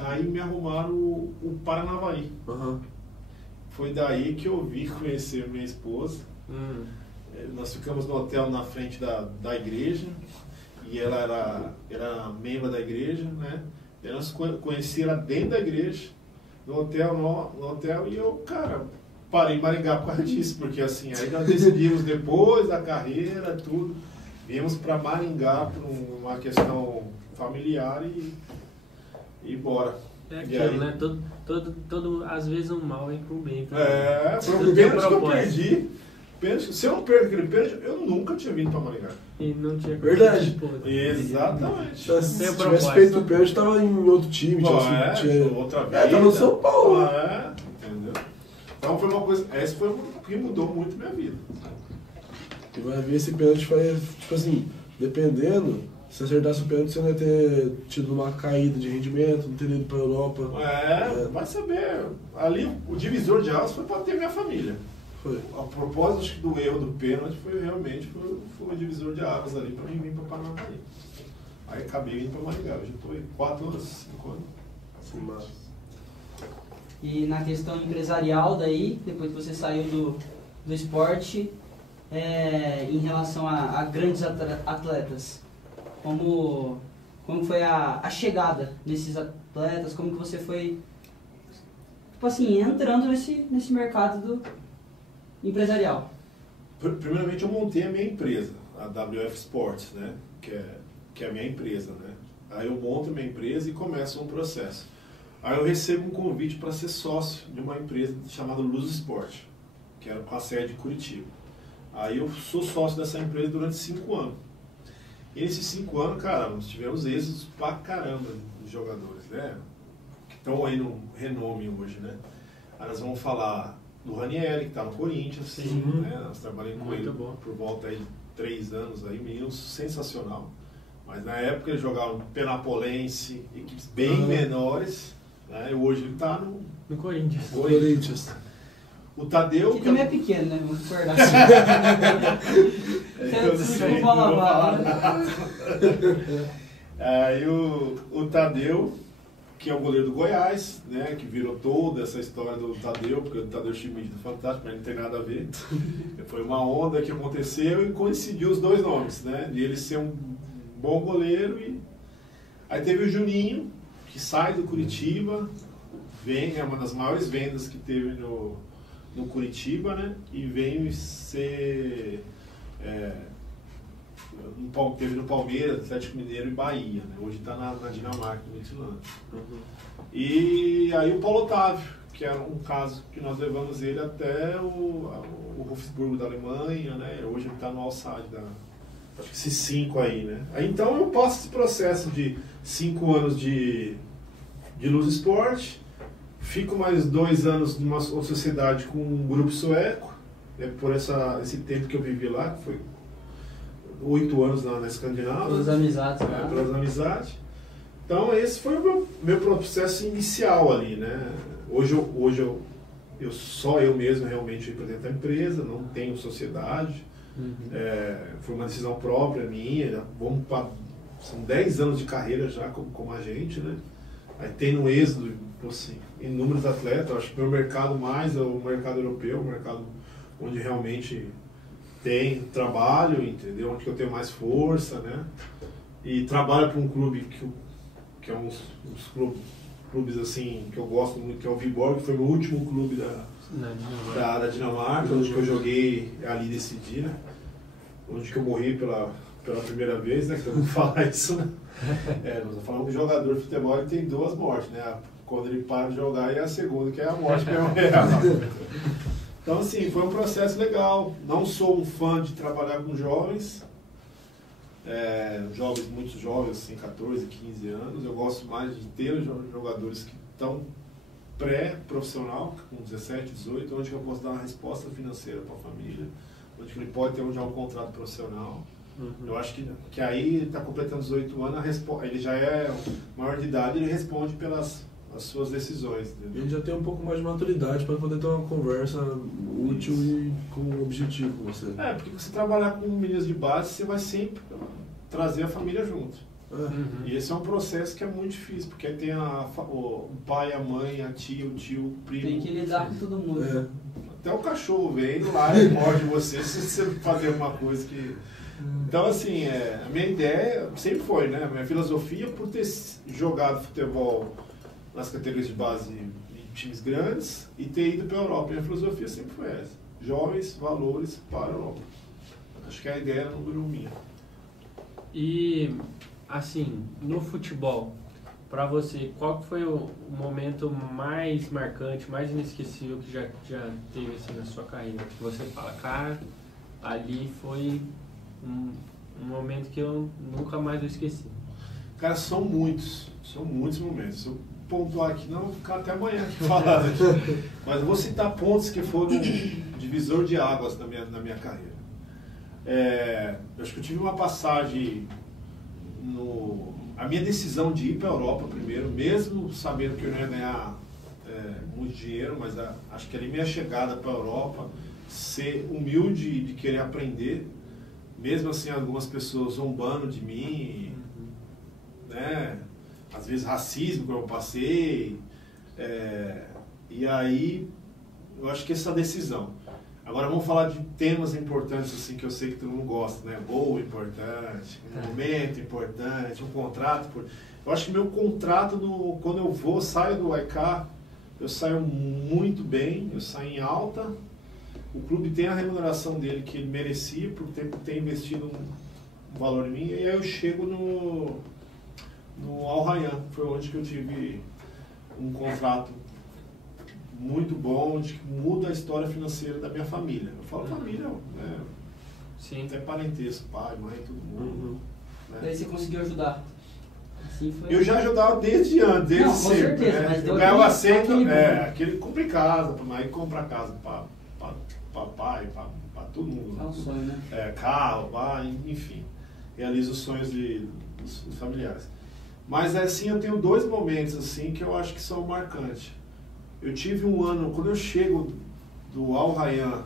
Aí me arrumaram o Paranavaí. Foi daí que eu vim conhecer minha esposa. Nós ficamos no hotel na frente da igreja, e ela era membro da igreja, né? E nós conhecíamos dentro da igreja, no hotel, e eu, cara, parei em Maringá por causa disso, porque assim, aí nós decidimos depois da carreira, tudo, viemos para Maringá por uma questão familiar e bora. É aquilo, né? Todo, às vezes um mal vem pro bem. Foi um pênalti que eu perdi. Se eu não perco aquele pênalti, eu nunca tinha vindo para Maringá. E não tinha verdade. Exatamente. Se tivesse feito o pênalti, tava em outro time. Outra vida. Tava no São Paulo. Entendeu? Então foi uma coisa, essa foi uma que mudou muito minha vida. E vai ver esse pênalti, tipo assim, dependendo, se acertasse o pênalti, você não ia ter tido uma caída de rendimento, não teria ido pra Europa. Vai saber. Ali, o divisor de águas foi para ter minha família. Foi. A propósito, acho que do erro do pênalti foi realmente um divisor de águas ali para mim vir para Paranaguá. Aí acabei indo para Maringá. Eu já estou aí 4 anos, 5 anos. Sim, mas... E na questão empresarial daí, depois que você saiu do esporte, em relação a grandes atletas, como foi a chegada desses atletas, como que você foi, tipo assim, entrando nesse mercado empresarial? Primeiramente eu montei a minha empresa, a WF Sports, né? Que é a minha empresa, né? Aí eu monto a minha empresa e começo um processo. Aí eu recebo um convite para ser sócio de uma empresa chamada Luz Esporte, que era com a sede de Curitiba. Aí eu sou sócio dessa empresa durante 5 anos. E nesses 5 anos, cara, nós tivemos êxitos pra caramba de jogadores, né? Que estão aí no renome hoje, né? Aí nós vamos falar do Ranieri, que está no Corinthians, né? Nós trabalhamos com ele por volta aí de 3 anos, aí, menino sensacional. Mas na época ele jogava no Penapolense, equipes bem menores, né? E hoje ele está no Corinthians. O Tadeu... Que também é pequeno, né? Vamos discordar. Aí o Tadeu, que é o goleiro do Goiás, né? Que virou toda essa história do Tadeu, porque o Tadeu Schmidt é fantástico, mas não tem nada a ver. Foi uma onda que aconteceu e coincidiu os dois nomes, né? De ele ser um bom goleiro e... Aí teve o Juninho, que sai do Curitiba, é uma das maiores vendas que teve no Curitiba, né? E veio ser... teve no Palmeiras, Atlético Mineiro e Bahia, né? Hoje está na Dinamarca, no Midtjylland. E aí o Paulo Otávio, que era um caso que nós levamos ele até o Wolfsburgo da Alemanha, né? Hoje ele está no Al-Sadd, acho que esses 5 aí, né? Aí, então eu passo esse processo de 5 anos de Luz Esporte, fico mais 2 anos numa sociedade com um grupo sueco, né? Por esse tempo que eu vivi lá, que foi 8 anos na Escandinávia. Pelas amizades, né? Pelas amizades. Então esse foi o meu processo inicial ali, né? Hoje eu só eu mesmo realmente represento a empresa, não tenho sociedade. Foi uma decisão própria minha. São 10 anos de carreira já como agente, né? Aí tem no êxodo, assim, inúmeros atletas. Eu acho que o meu mercado mais é o mercado europeu, o mercado onde realmente tem trabalho, entendeu? Onde eu tenho mais força, né? E trabalho para um clube que é um dos clubes assim que eu gosto muito, que é o Viborg, que foi o meu último clube da Dinamarca, onde que eu joguei ali e decidi, né? Onde que eu morri pela primeira vez, né? Que eu vou falar isso, né? Nós falamos que o jogador de futebol ele tem 2 mortes, né? Quando ele para de jogar e a segunda, que é a morte mesmo real. Então, assim, foi um processo legal. Não sou um fã de trabalhar com jovens, muitos jovens, assim, 14, 15 anos. Eu gosto mais de ter jogadores que estão pré-profissional, com 17, 18, onde eu posso dar uma resposta financeira para a família, onde ele pode ter um contrato profissional. Eu acho que aí está completando 18 anos, ele já é maior de idade, ele responde pelas as suas decisões. Entendeu? Ele já tem um pouco mais de maturidade para poder ter uma conversa útil e com objetivo com você. Porque você trabalhar com meninos de base, você vai sempre trazer a família junto. E esse é um processo que é muito difícil, porque tem o pai, a mãe, a tia, o tio, o primo. Tem que lidar com todo mundo. até o cachorro vem lá e morde você se você fazer alguma coisa que... Então, assim, a minha ideia sempre foi, né? A minha filosofia, por ter jogado futebol nas categorias de base em times grandes e ter ido para a Europa. Minha filosofia sempre foi essa. Jovens, valores para a Europa. Acho que a ideia era número 1 minha. E, assim, no futebol, para você, qual foi o momento mais marcante, mais inesquecível que já teve assim, na sua carreira? Que você fala, cara, ali foi um momento que eu nunca mais vou esquecer. Cara, são muitos momentos. Se eu pontuar aqui, não, vou ficar até amanhã aqui falando. Mas eu vou citar pontos que foram divisor de águas na minha carreira. Eu acho que eu tive uma passagem a minha decisão de ir para a Europa primeiro, mesmo sabendo que eu não ia ganhar muito dinheiro, mas acho que ali minha chegada para a Europa, ser humilde de querer aprender, mesmo assim algumas pessoas zombando de mim, né? Às vezes racismo que eu passei, e aí eu acho que essa decisão. Agora vamos falar de temas importantes assim que eu sei que todo mundo gosta, né? Gol importante, um momento importante, um contrato. Eu acho que meu contrato, quando eu saio do AEK, eu saio muito bem, eu saio em alta. O clube tem a remuneração dele que ele merecia por ter investido um valor em mim. E aí eu chego no Al Rayyan, foi onde que eu tive um contrato muito bom, que muda a história financeira da minha família. Eu falo família, né? Sim. Até parentesco, pai, mãe, todo mundo. Né? Daí você conseguiu ajudar? Assim foi... Eu já ajudava desde antes, desde não, sempre. Certeza, né? mas eu ganhava aceito, aquele compra casa, aí compra casa para pai, para todo mundo. É um sonho, né? Carro, enfim. Realiza os sonhos dos familiares. Mas assim, eu tenho 2 momentos assim que eu acho que são marcantes. Eu tive um ano, quando eu chego do Al Rayyan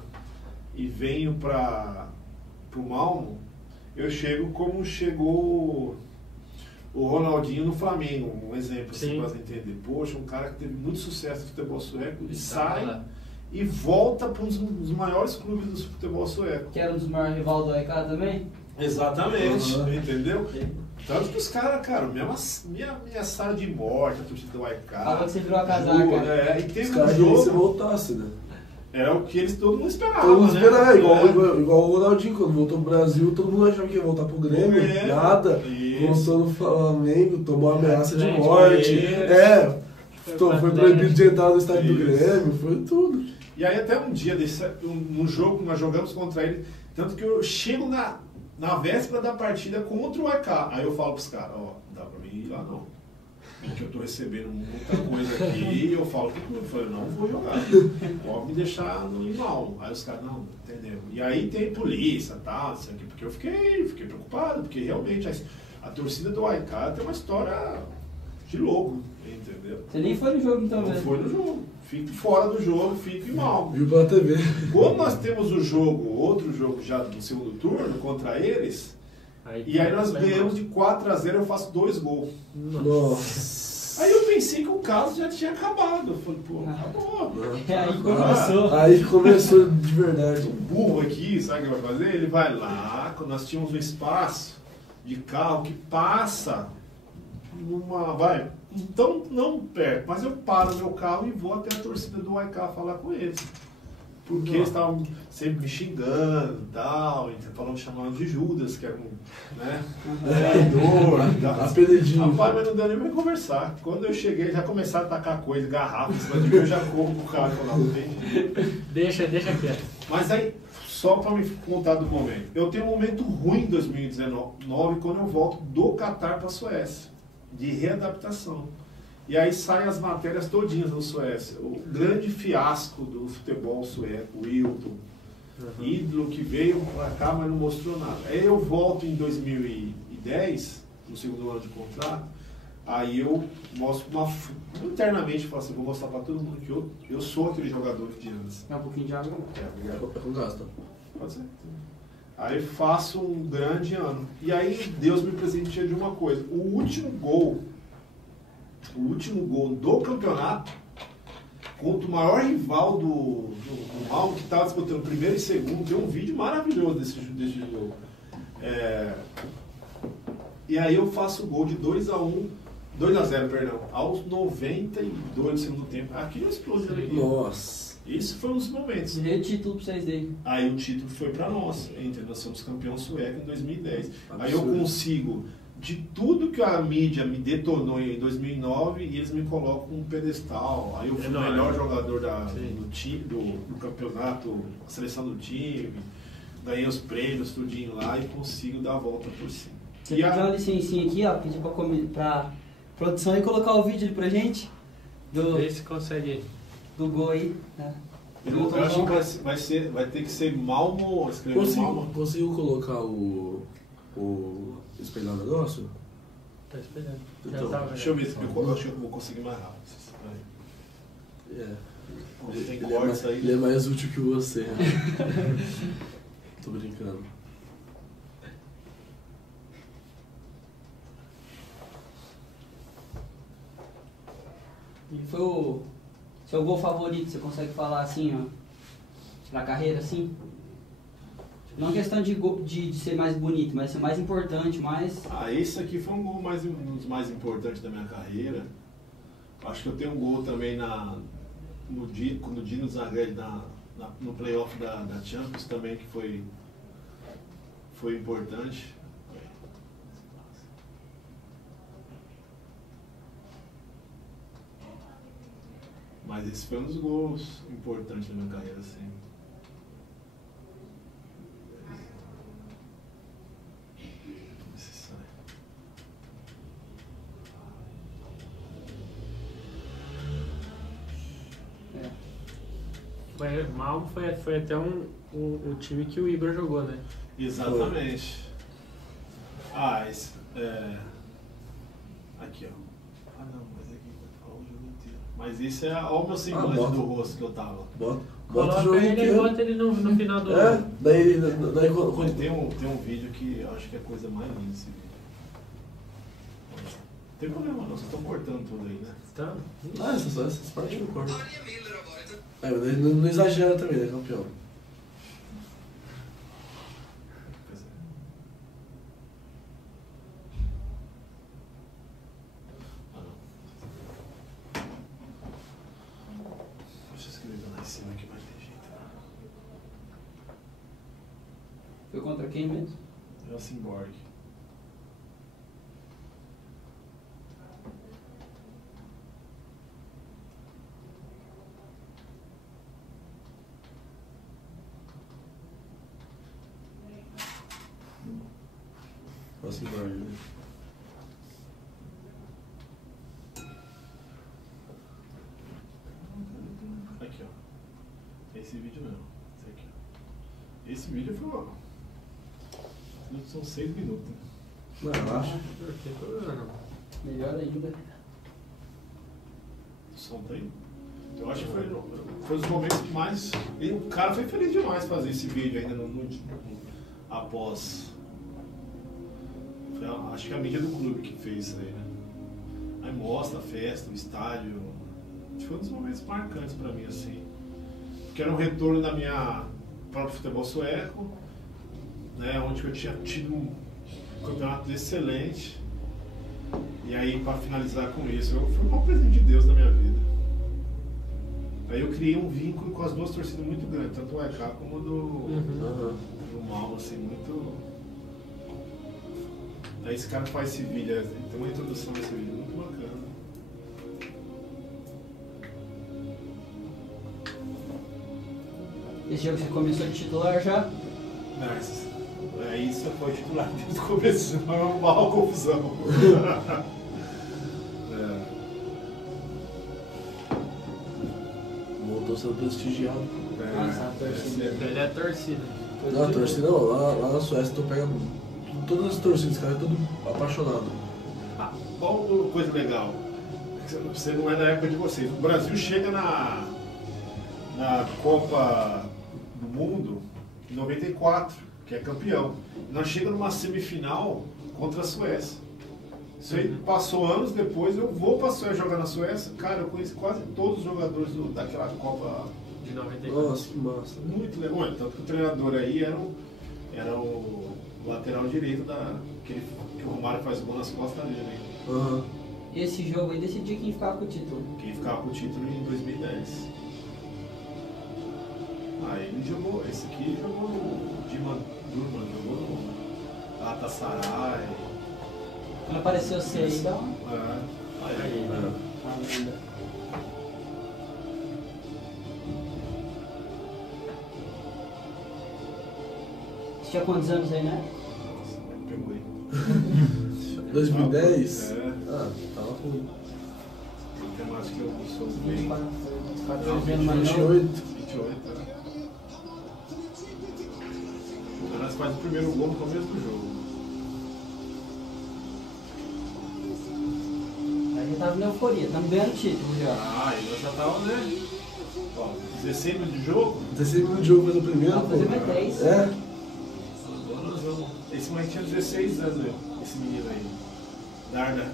e venho para o Malmo, eu chego como chegou o Ronaldinho no Flamengo, um exemplo assim, para você entender. Poxa, um cara que teve muito sucesso no futebol sueco, ele sai e volta para um dos maiores clubes do futebol sueco. Que era um dos maiores rivais do AEK também? Exatamente, entendeu? Tanto que os caras, cara, minha sala de morte, a torcida do AEK. Falou que você virou a casaca. E teve os caras jogo. Se voltasse, né? Era o que todo mundo esperava. Todo mundo esperava, né? igual o Ronaldinho, quando voltou pro Brasil, todo mundo achava que ia voltar pro Grêmio, nada. Voltou no Flamengo, tomou ameaça de morte. Foi proibido de entrar no estádio do Grêmio, foi tudo. E aí até um dia, no jogo, nós jogamos contra ele, tanto que eu chego na véspera da partida contra o AEK. Aí eu falo pros caras, não dá pra mim ir lá não. Porque eu tô recebendo muita coisa aqui e eu falo que eu falei, não vou jogar. Pode me deixar no ir mal. Aí os caras, não, entendeu? E aí tem polícia, tal, isso aqui, porque eu fiquei preocupado, porque realmente a torcida do AEK tem uma história de louco, entendeu? Você nem foi no jogo então, Não foi no jogo. Fico fora do jogo, fico mal. Viu pela TV. Quando nós temos outro jogo já do segundo turno contra eles, e aí nós ganhamos de 4-0, eu faço 2 gols. Nossa. Aí eu pensei que o caso já tinha acabado. Eu falei, pô, acabou. Aí começou. Aí começou de verdade. O burro aqui, sabe o que vai fazer? Ele vai lá, quando nós tínhamos um espaço de carro que passa então não perto, mas eu paro meu carro e vou até a torcida do AEK falar com eles. Porque eles estavam sempre me xingando e tal, chamando de Judas, que era um traidor. Apelidinho. Rapaz, mas não deu nem pra conversar. Quando eu cheguei, já começaram a tacar coisa, garrafa, em cima de mim, eu já corro pro cara e não tem jeito. Deixa quieto. Mas aí, só para me contar do momento. Eu tenho um momento ruim em 2019, quando eu volto do Catar para a Suécia, de readaptação. E aí saem as matérias todinhas da Suécia. O grande fiasco do futebol sueco, o Wilton, ídolo que veio para cá, mas não mostrou nada. Aí eu volto em 2010, no segundo ano de contrato, aí eu mostro internamente, falo assim, vou mostrar para todo mundo que eu sou aquele jogador de antes. É um pouquinho de água? Com gasto. Pode ser. Aí faço um grande ano. E aí Deus me presenteia de uma coisa. O último gol do campeonato contra o maior rival do Malmo, que estava disputando primeiro e segundo. Tem um vídeo maravilhoso desse jogo. E aí eu faço o gol de 2-0, perdão, aos 92 do segundo tempo. Aqui eu explodi ali. Nossa. Isso foi um dos momentos. E o título pra vocês dele. Aí o título foi para nós, entendeu? Nós somos campeão sueco em 2010. Absurdo. Aí eu consigo, de tudo que a mídia me detonou em 2009, e eles me colocam um pedestal. Aí eu fui o melhor jogador do time, do campeonato, a seleção do time, ganhei os prêmios, tudinho lá, e consigo dar a volta por cima. Você pediu uma licencinha aqui, ó, pedir pra produção aí colocar o vídeo ali pra gente. Vê se consegue. Do gol aí. Né? Eu acho que vai ter que ser Malmo, escrever Malmo. Conseguiu colocar o espelho no negócio? Tá esperando. Então, Já tava, Deixa eu ver se eu acho que eu vou conseguir mais rápido. Tem cortes aí. Ele é mais útil que você. Tô brincando. E foi o seu gol favorito, você consegue falar assim, ó, na carreira assim? Não questão de ser mais bonito, mas ser mais importante, mais... Esse aqui foi um gol um dos mais importantes da minha carreira. Acho que eu tenho um gol também no Dino Zagreb, no playoff da Champions também, que foi importante. Mas esse foi um dos gols importantes da minha carreira, sim. Malmo foi até o time que o Igor jogou, né? Exatamente. Aqui, ó. Não, mas aqui tá o jogo inteiro. Mas esse olha o meu semblante do rosto que eu tava. Bota o Coloca jogo ele e inteiro. bota ele no final do... Daí Mas tem um vídeo que eu acho que é a coisa mais linda esse vídeo. Não tem problema não, vocês estão cortando tudo aí, né? Tá. Essas partes eu corto. Não exagera também, né, campeão? Deixa eu escrever lá em cima que vai ter jeito. Foi contra quem mesmo? Helsingborg. Helsingborg, né? Aqui, ó. Esse vídeo não. Esse aqui, ó. Esse vídeo foi, ó. São 6 minutos. Não, eu acho. Não tem problema, não. Melhor ainda. O som tá aí? Eu acho que foi os momentos que mais... O cara foi feliz demais fazer esse vídeo ainda após... Acho que a mídia do clube que fez isso aí, né? Aí mostra a festa, o estádio. Acho que foi um dos momentos marcantes pra mim, assim. Porque era um retorno da minha próprio futebol sueco, né? Onde eu tinha tido um campeonato excelente. E aí, pra finalizar com isso, foi um presente de Deus na minha vida. Aí eu criei um vínculo com as duas torcidas muito grande, tanto o EK como do Malmo, assim, muito... Aí esse cara faz esse vídeo, tem uma introdução nesse vídeo muito bacana. Esse jogo você começou de titular já? Mas aí você foi titular desde o começo, não é uma confusão. Voltou sendo prestigiado. Nossa, a torcida. Ele é torcida. Não, a torcida não. Lá na Suécia tu pega todas as torcidas, cara, é todo apaixonado. Qual coisa legal? Você não é da época de vocês. O Brasil chega na Copa do Mundo em 94, que é campeão. Nós chegamos numa semifinal contra a Suécia. Isso aí passou anos depois, eu vou pra Suécia jogar na Suécia. Cara, eu conheci quase todos os jogadores daquela Copa De 94. Nossa, que massa. muito legal. Ué, tanto que o treinador aí era o lateral direito que o Romário faz gol nas costas dele. Né? Aham. E esse jogo aí decidiu quem ficava com o título. Quem ficava com o título em 2010. Ele jogou, esse aqui jogou no Diman Durman, jogou no Galatasaray. Quando apareceu você aí, dá uma... Aí, uma lenda. Você tinha quantos anos aí, né? Nossa, pegou aí. 2010? É, Ah, tava com eu acho que eu sou bem. 24 Não, anos mais novo. 28. 28, O Renato faz o primeiro gol no começo do jogo. Aí já tava na euforia, estamos ganhando título já. Nós já tava, né? Ó, 16 minutos de jogo. 16 minutos de jogo foi no primeiro, Vai fazer mais 10. É? Agora nós vamos. Esse moleque tinha 16 anos, né? Esse menino aí. Darda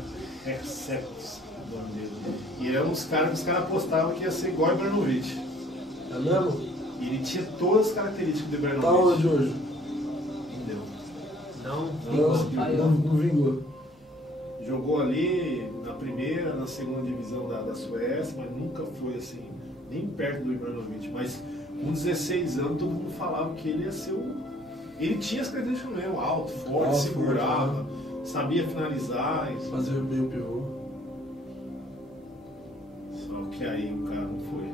Hercepts, o nome dele. E ele era uns caras que os caras apostavam que ia ser igual o Ibrahimovic. É mesmo? E ele tinha todas as características do Ibrahimovic. Tá onde hoje? Não deu. Não, Não vingou. Jogou ali na primeira, na segunda divisão da Suécia, mas nunca foi assim, nem perto do Ibrahimovic. Mas com 16 anos todo mundo falava que ele ia ser o. Ele tinha as características mesmo, alto, forte, Alto, segurava, sabia finalizar. Fazer bem o pivô. Só que aí o cara não foi.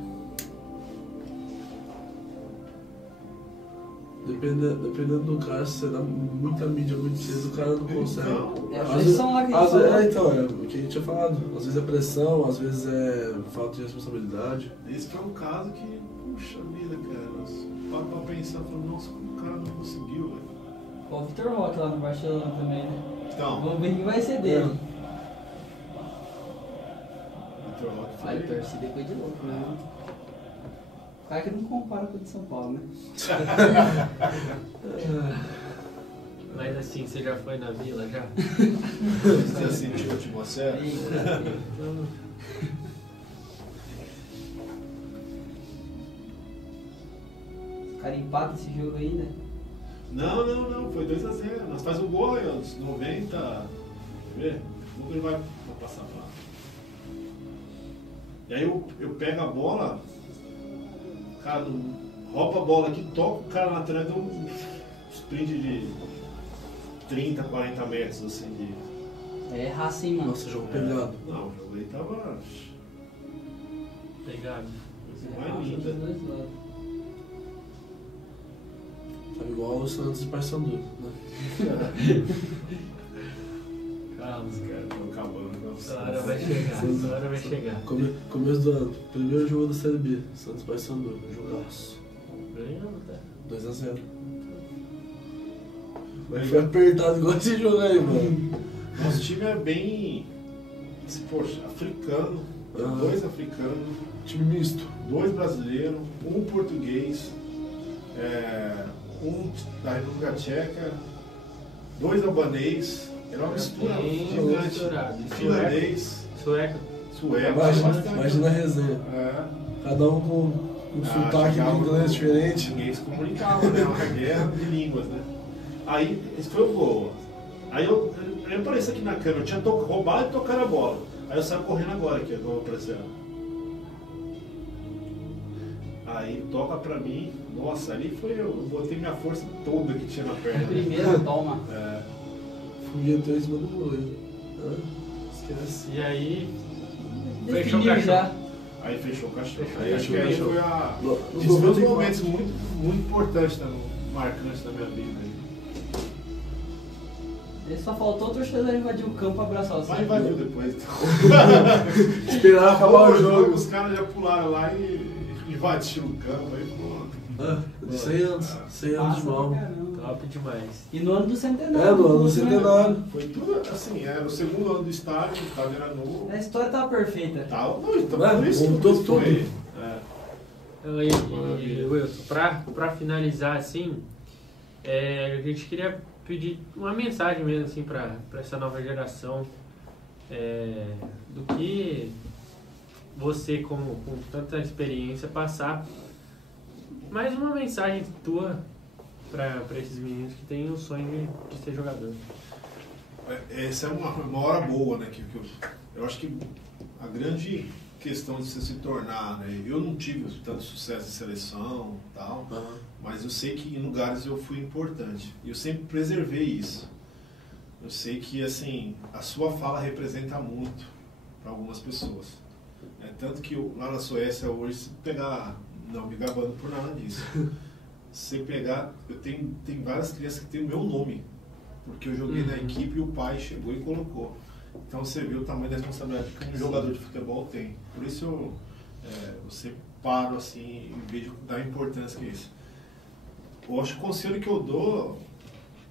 Dependendo do cara, se você dá muita mídia muito cedo, o cara não consegue. Então, É a Às vezes- pressão lá que a gente falou. então, é o que a gente tinha falado. Às vezes é pressão, às vezes é falta de responsabilidade. esse foi um caso que, puxa vida, cara, para pra pensar, falando, nossa, como o cara não conseguiu, velho. Ó, o Vitor Roque lá no Barcelona também, né? Então, Vamos ver quem vai ser dele. Vitor Roque Aí foi. torci depois de louco, né? O cara que não compara com o de São Paulo, né? mas assim, você já foi na vila já? Você já sentiu a atmosfera? O cara empata esse jogo ainda. Não, foi 2-0. Nós faz o gol aí, aos 90. Quer ver? Como ele vai passar pra lá? E aí eu pego a bola, cara, rouba a bola aqui, toca o cara na trás, dá um sprint de 30, 40 metros assim de. É raça, hein, mano? Nossa, jogo pegado. Não, o jogo aí tava. Pegado. É Mais raça linda. dos dois lados. Tava igual o Santos e Paysandu, né? Calma, Os caras estão acabando com essa hora vai chegar, essa hora vai chegar. Começo do ano, primeiro jogo da Série B, Santos e Paysandu, jogaço. Ganhamos, tá? 2-0. Mas foi apertado igual esse jogo aí, mano. Nosso time é bem. Poxa, africano, Aham. 2 africanos, Time misto. 2 brasileiros, 1 português, 1 da República Tcheca, 2 albanês. Era uma mistura Bem gigante. misturado. Finlandês, Sueco. sueco, Imagina a resenha. É. Cada um com um sotaque de chegava inglês no- diferente. Ninguém se comunicava, né? Uma guerra de línguas, né? Aí, esse foi o gol. Aí eu apareci aqui na câmera, eu tinha roubado e tocado a bola. Aí eu saio correndo agora aqui, agora pra cima. Aí toca pra mim, nossa, ali foi eu botei minha força toda que tinha na perna. Primeiro, toma. É, Foguetou em cima do goleiro. Esquece. E aí, fechou o Definiu caixão. já. aí fechou o cachorro. Fechou Aí o acho que aí cachorro. foi a. Nos Esses foram os 94. momentos muito importantes, marcantes da minha vida. Aí. Ele só faltou o torcedor invadir o campo e abraçar você. Vai invadiu depois, então. Esperar acabar o jogo. Os caras já pularam lá e invadiram o campo, aí pronto. De 100 anos. 100 anos de Massa mal. pra caramba. Top demais. E no ano do centenário. É, no ano do né? centenário. Foi tudo assim, era o segundo ano do estádio, o estádio era novo. A história tava perfeita. Tal, não, então, Vai, tudo isso voltou tudo foi. tudo. É. E Wilson, pra finalizar assim, a gente queria pedir uma mensagem mesmo assim pra essa nova geração, do que você, com tanta experiência, passar mais uma mensagem tua para esses meninos que têm o sonho de ser jogador. Essa é uma hora boa, né? Eu acho que a grande questão de você se tornar, né? Eu não tive tanto sucesso em seleção e tal, mas eu sei que em lugares eu fui importante. E eu sempre preservei isso. Eu sei que, assim, a sua fala representa muito para algumas pessoas. Tanto que lá na Suécia hoje, se pegar, não me gabando por nada disso, se pegar, tem várias crianças que têm o meu nome, porque eu joguei na equipe e o pai chegou e colocou. Então você vê o tamanho da responsabilidade que um jogador de futebol tem. Por isso eu sempre paro assim e vejo da importância que é isso. Eu acho que o conselho que eu dou,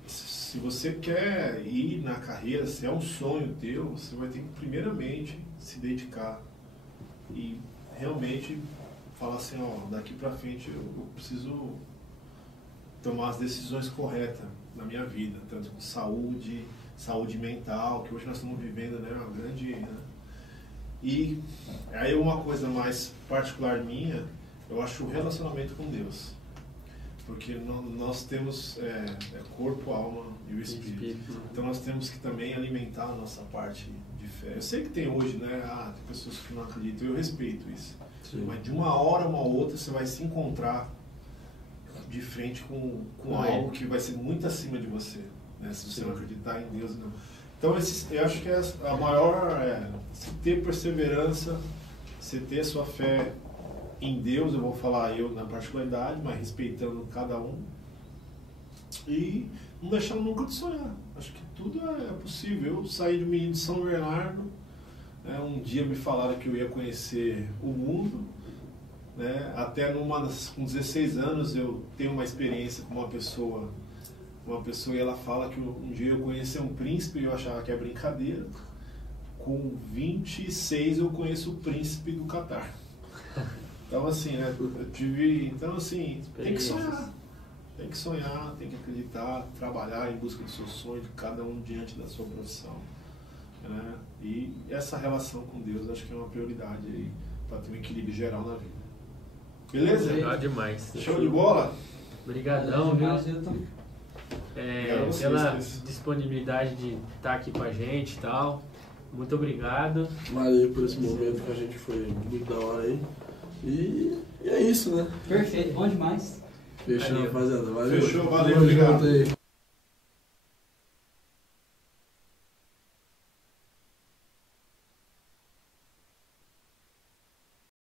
se você quer ir na carreira, se é um sonho teu, você vai ter que primeiramente se dedicar e realmente falar assim, ó, daqui pra frente eu preciso tomar as decisões corretas na minha vida, tanto com saúde mental, que hoje nós estamos vivendo, né, uma grande... Né? E aí uma coisa mais particular minha, eu acho o relacionamento com Deus. Porque nós temos corpo, alma e o espírito. Então nós temos que também alimentar a nossa parte de fé. Eu sei que tem hoje, né, tem pessoas que não acreditam, eu respeito isso. Sim. Mas de uma hora a uma outra você vai se encontrar de frente com algo que vai ser muito acima de você, né, se você não acreditar em Deus. Não. Então eu acho que a maior se ter perseverança, se ter sua fé em Deus, eu vou falar eu na particularidade, mas respeitando cada um, e não deixar nunca de sonhar. Acho que tudo é possível. Eu saí de um menino de São Bernardo, né, um dia me falaram que eu ia conhecer o mundo, né, até com 16 anos eu tenho uma experiência com uma pessoa e ela fala que um dia eu conheci um príncipe e eu achava que é brincadeira. Com 26 eu conheço o príncipe do Catar. Então assim, né, então assim, tem que sonhar, tem que acreditar, trabalhar em busca do seu sonho, cada um diante da sua profissão, né? E essa relação com Deus acho que é uma prioridade aí para ter um equilíbrio geral na vida. Beleza? Legal demais. Show de bola? Obrigadão, viu? Pela disponibilidade de estar aqui com a gente e tal. Muito obrigado. Valeu por esse momento que a gente foi muito da hora aí. E é isso, né? Perfeito, bom demais. Fechou, rapaziada. Valeu. Fechou, valeu, obrigado.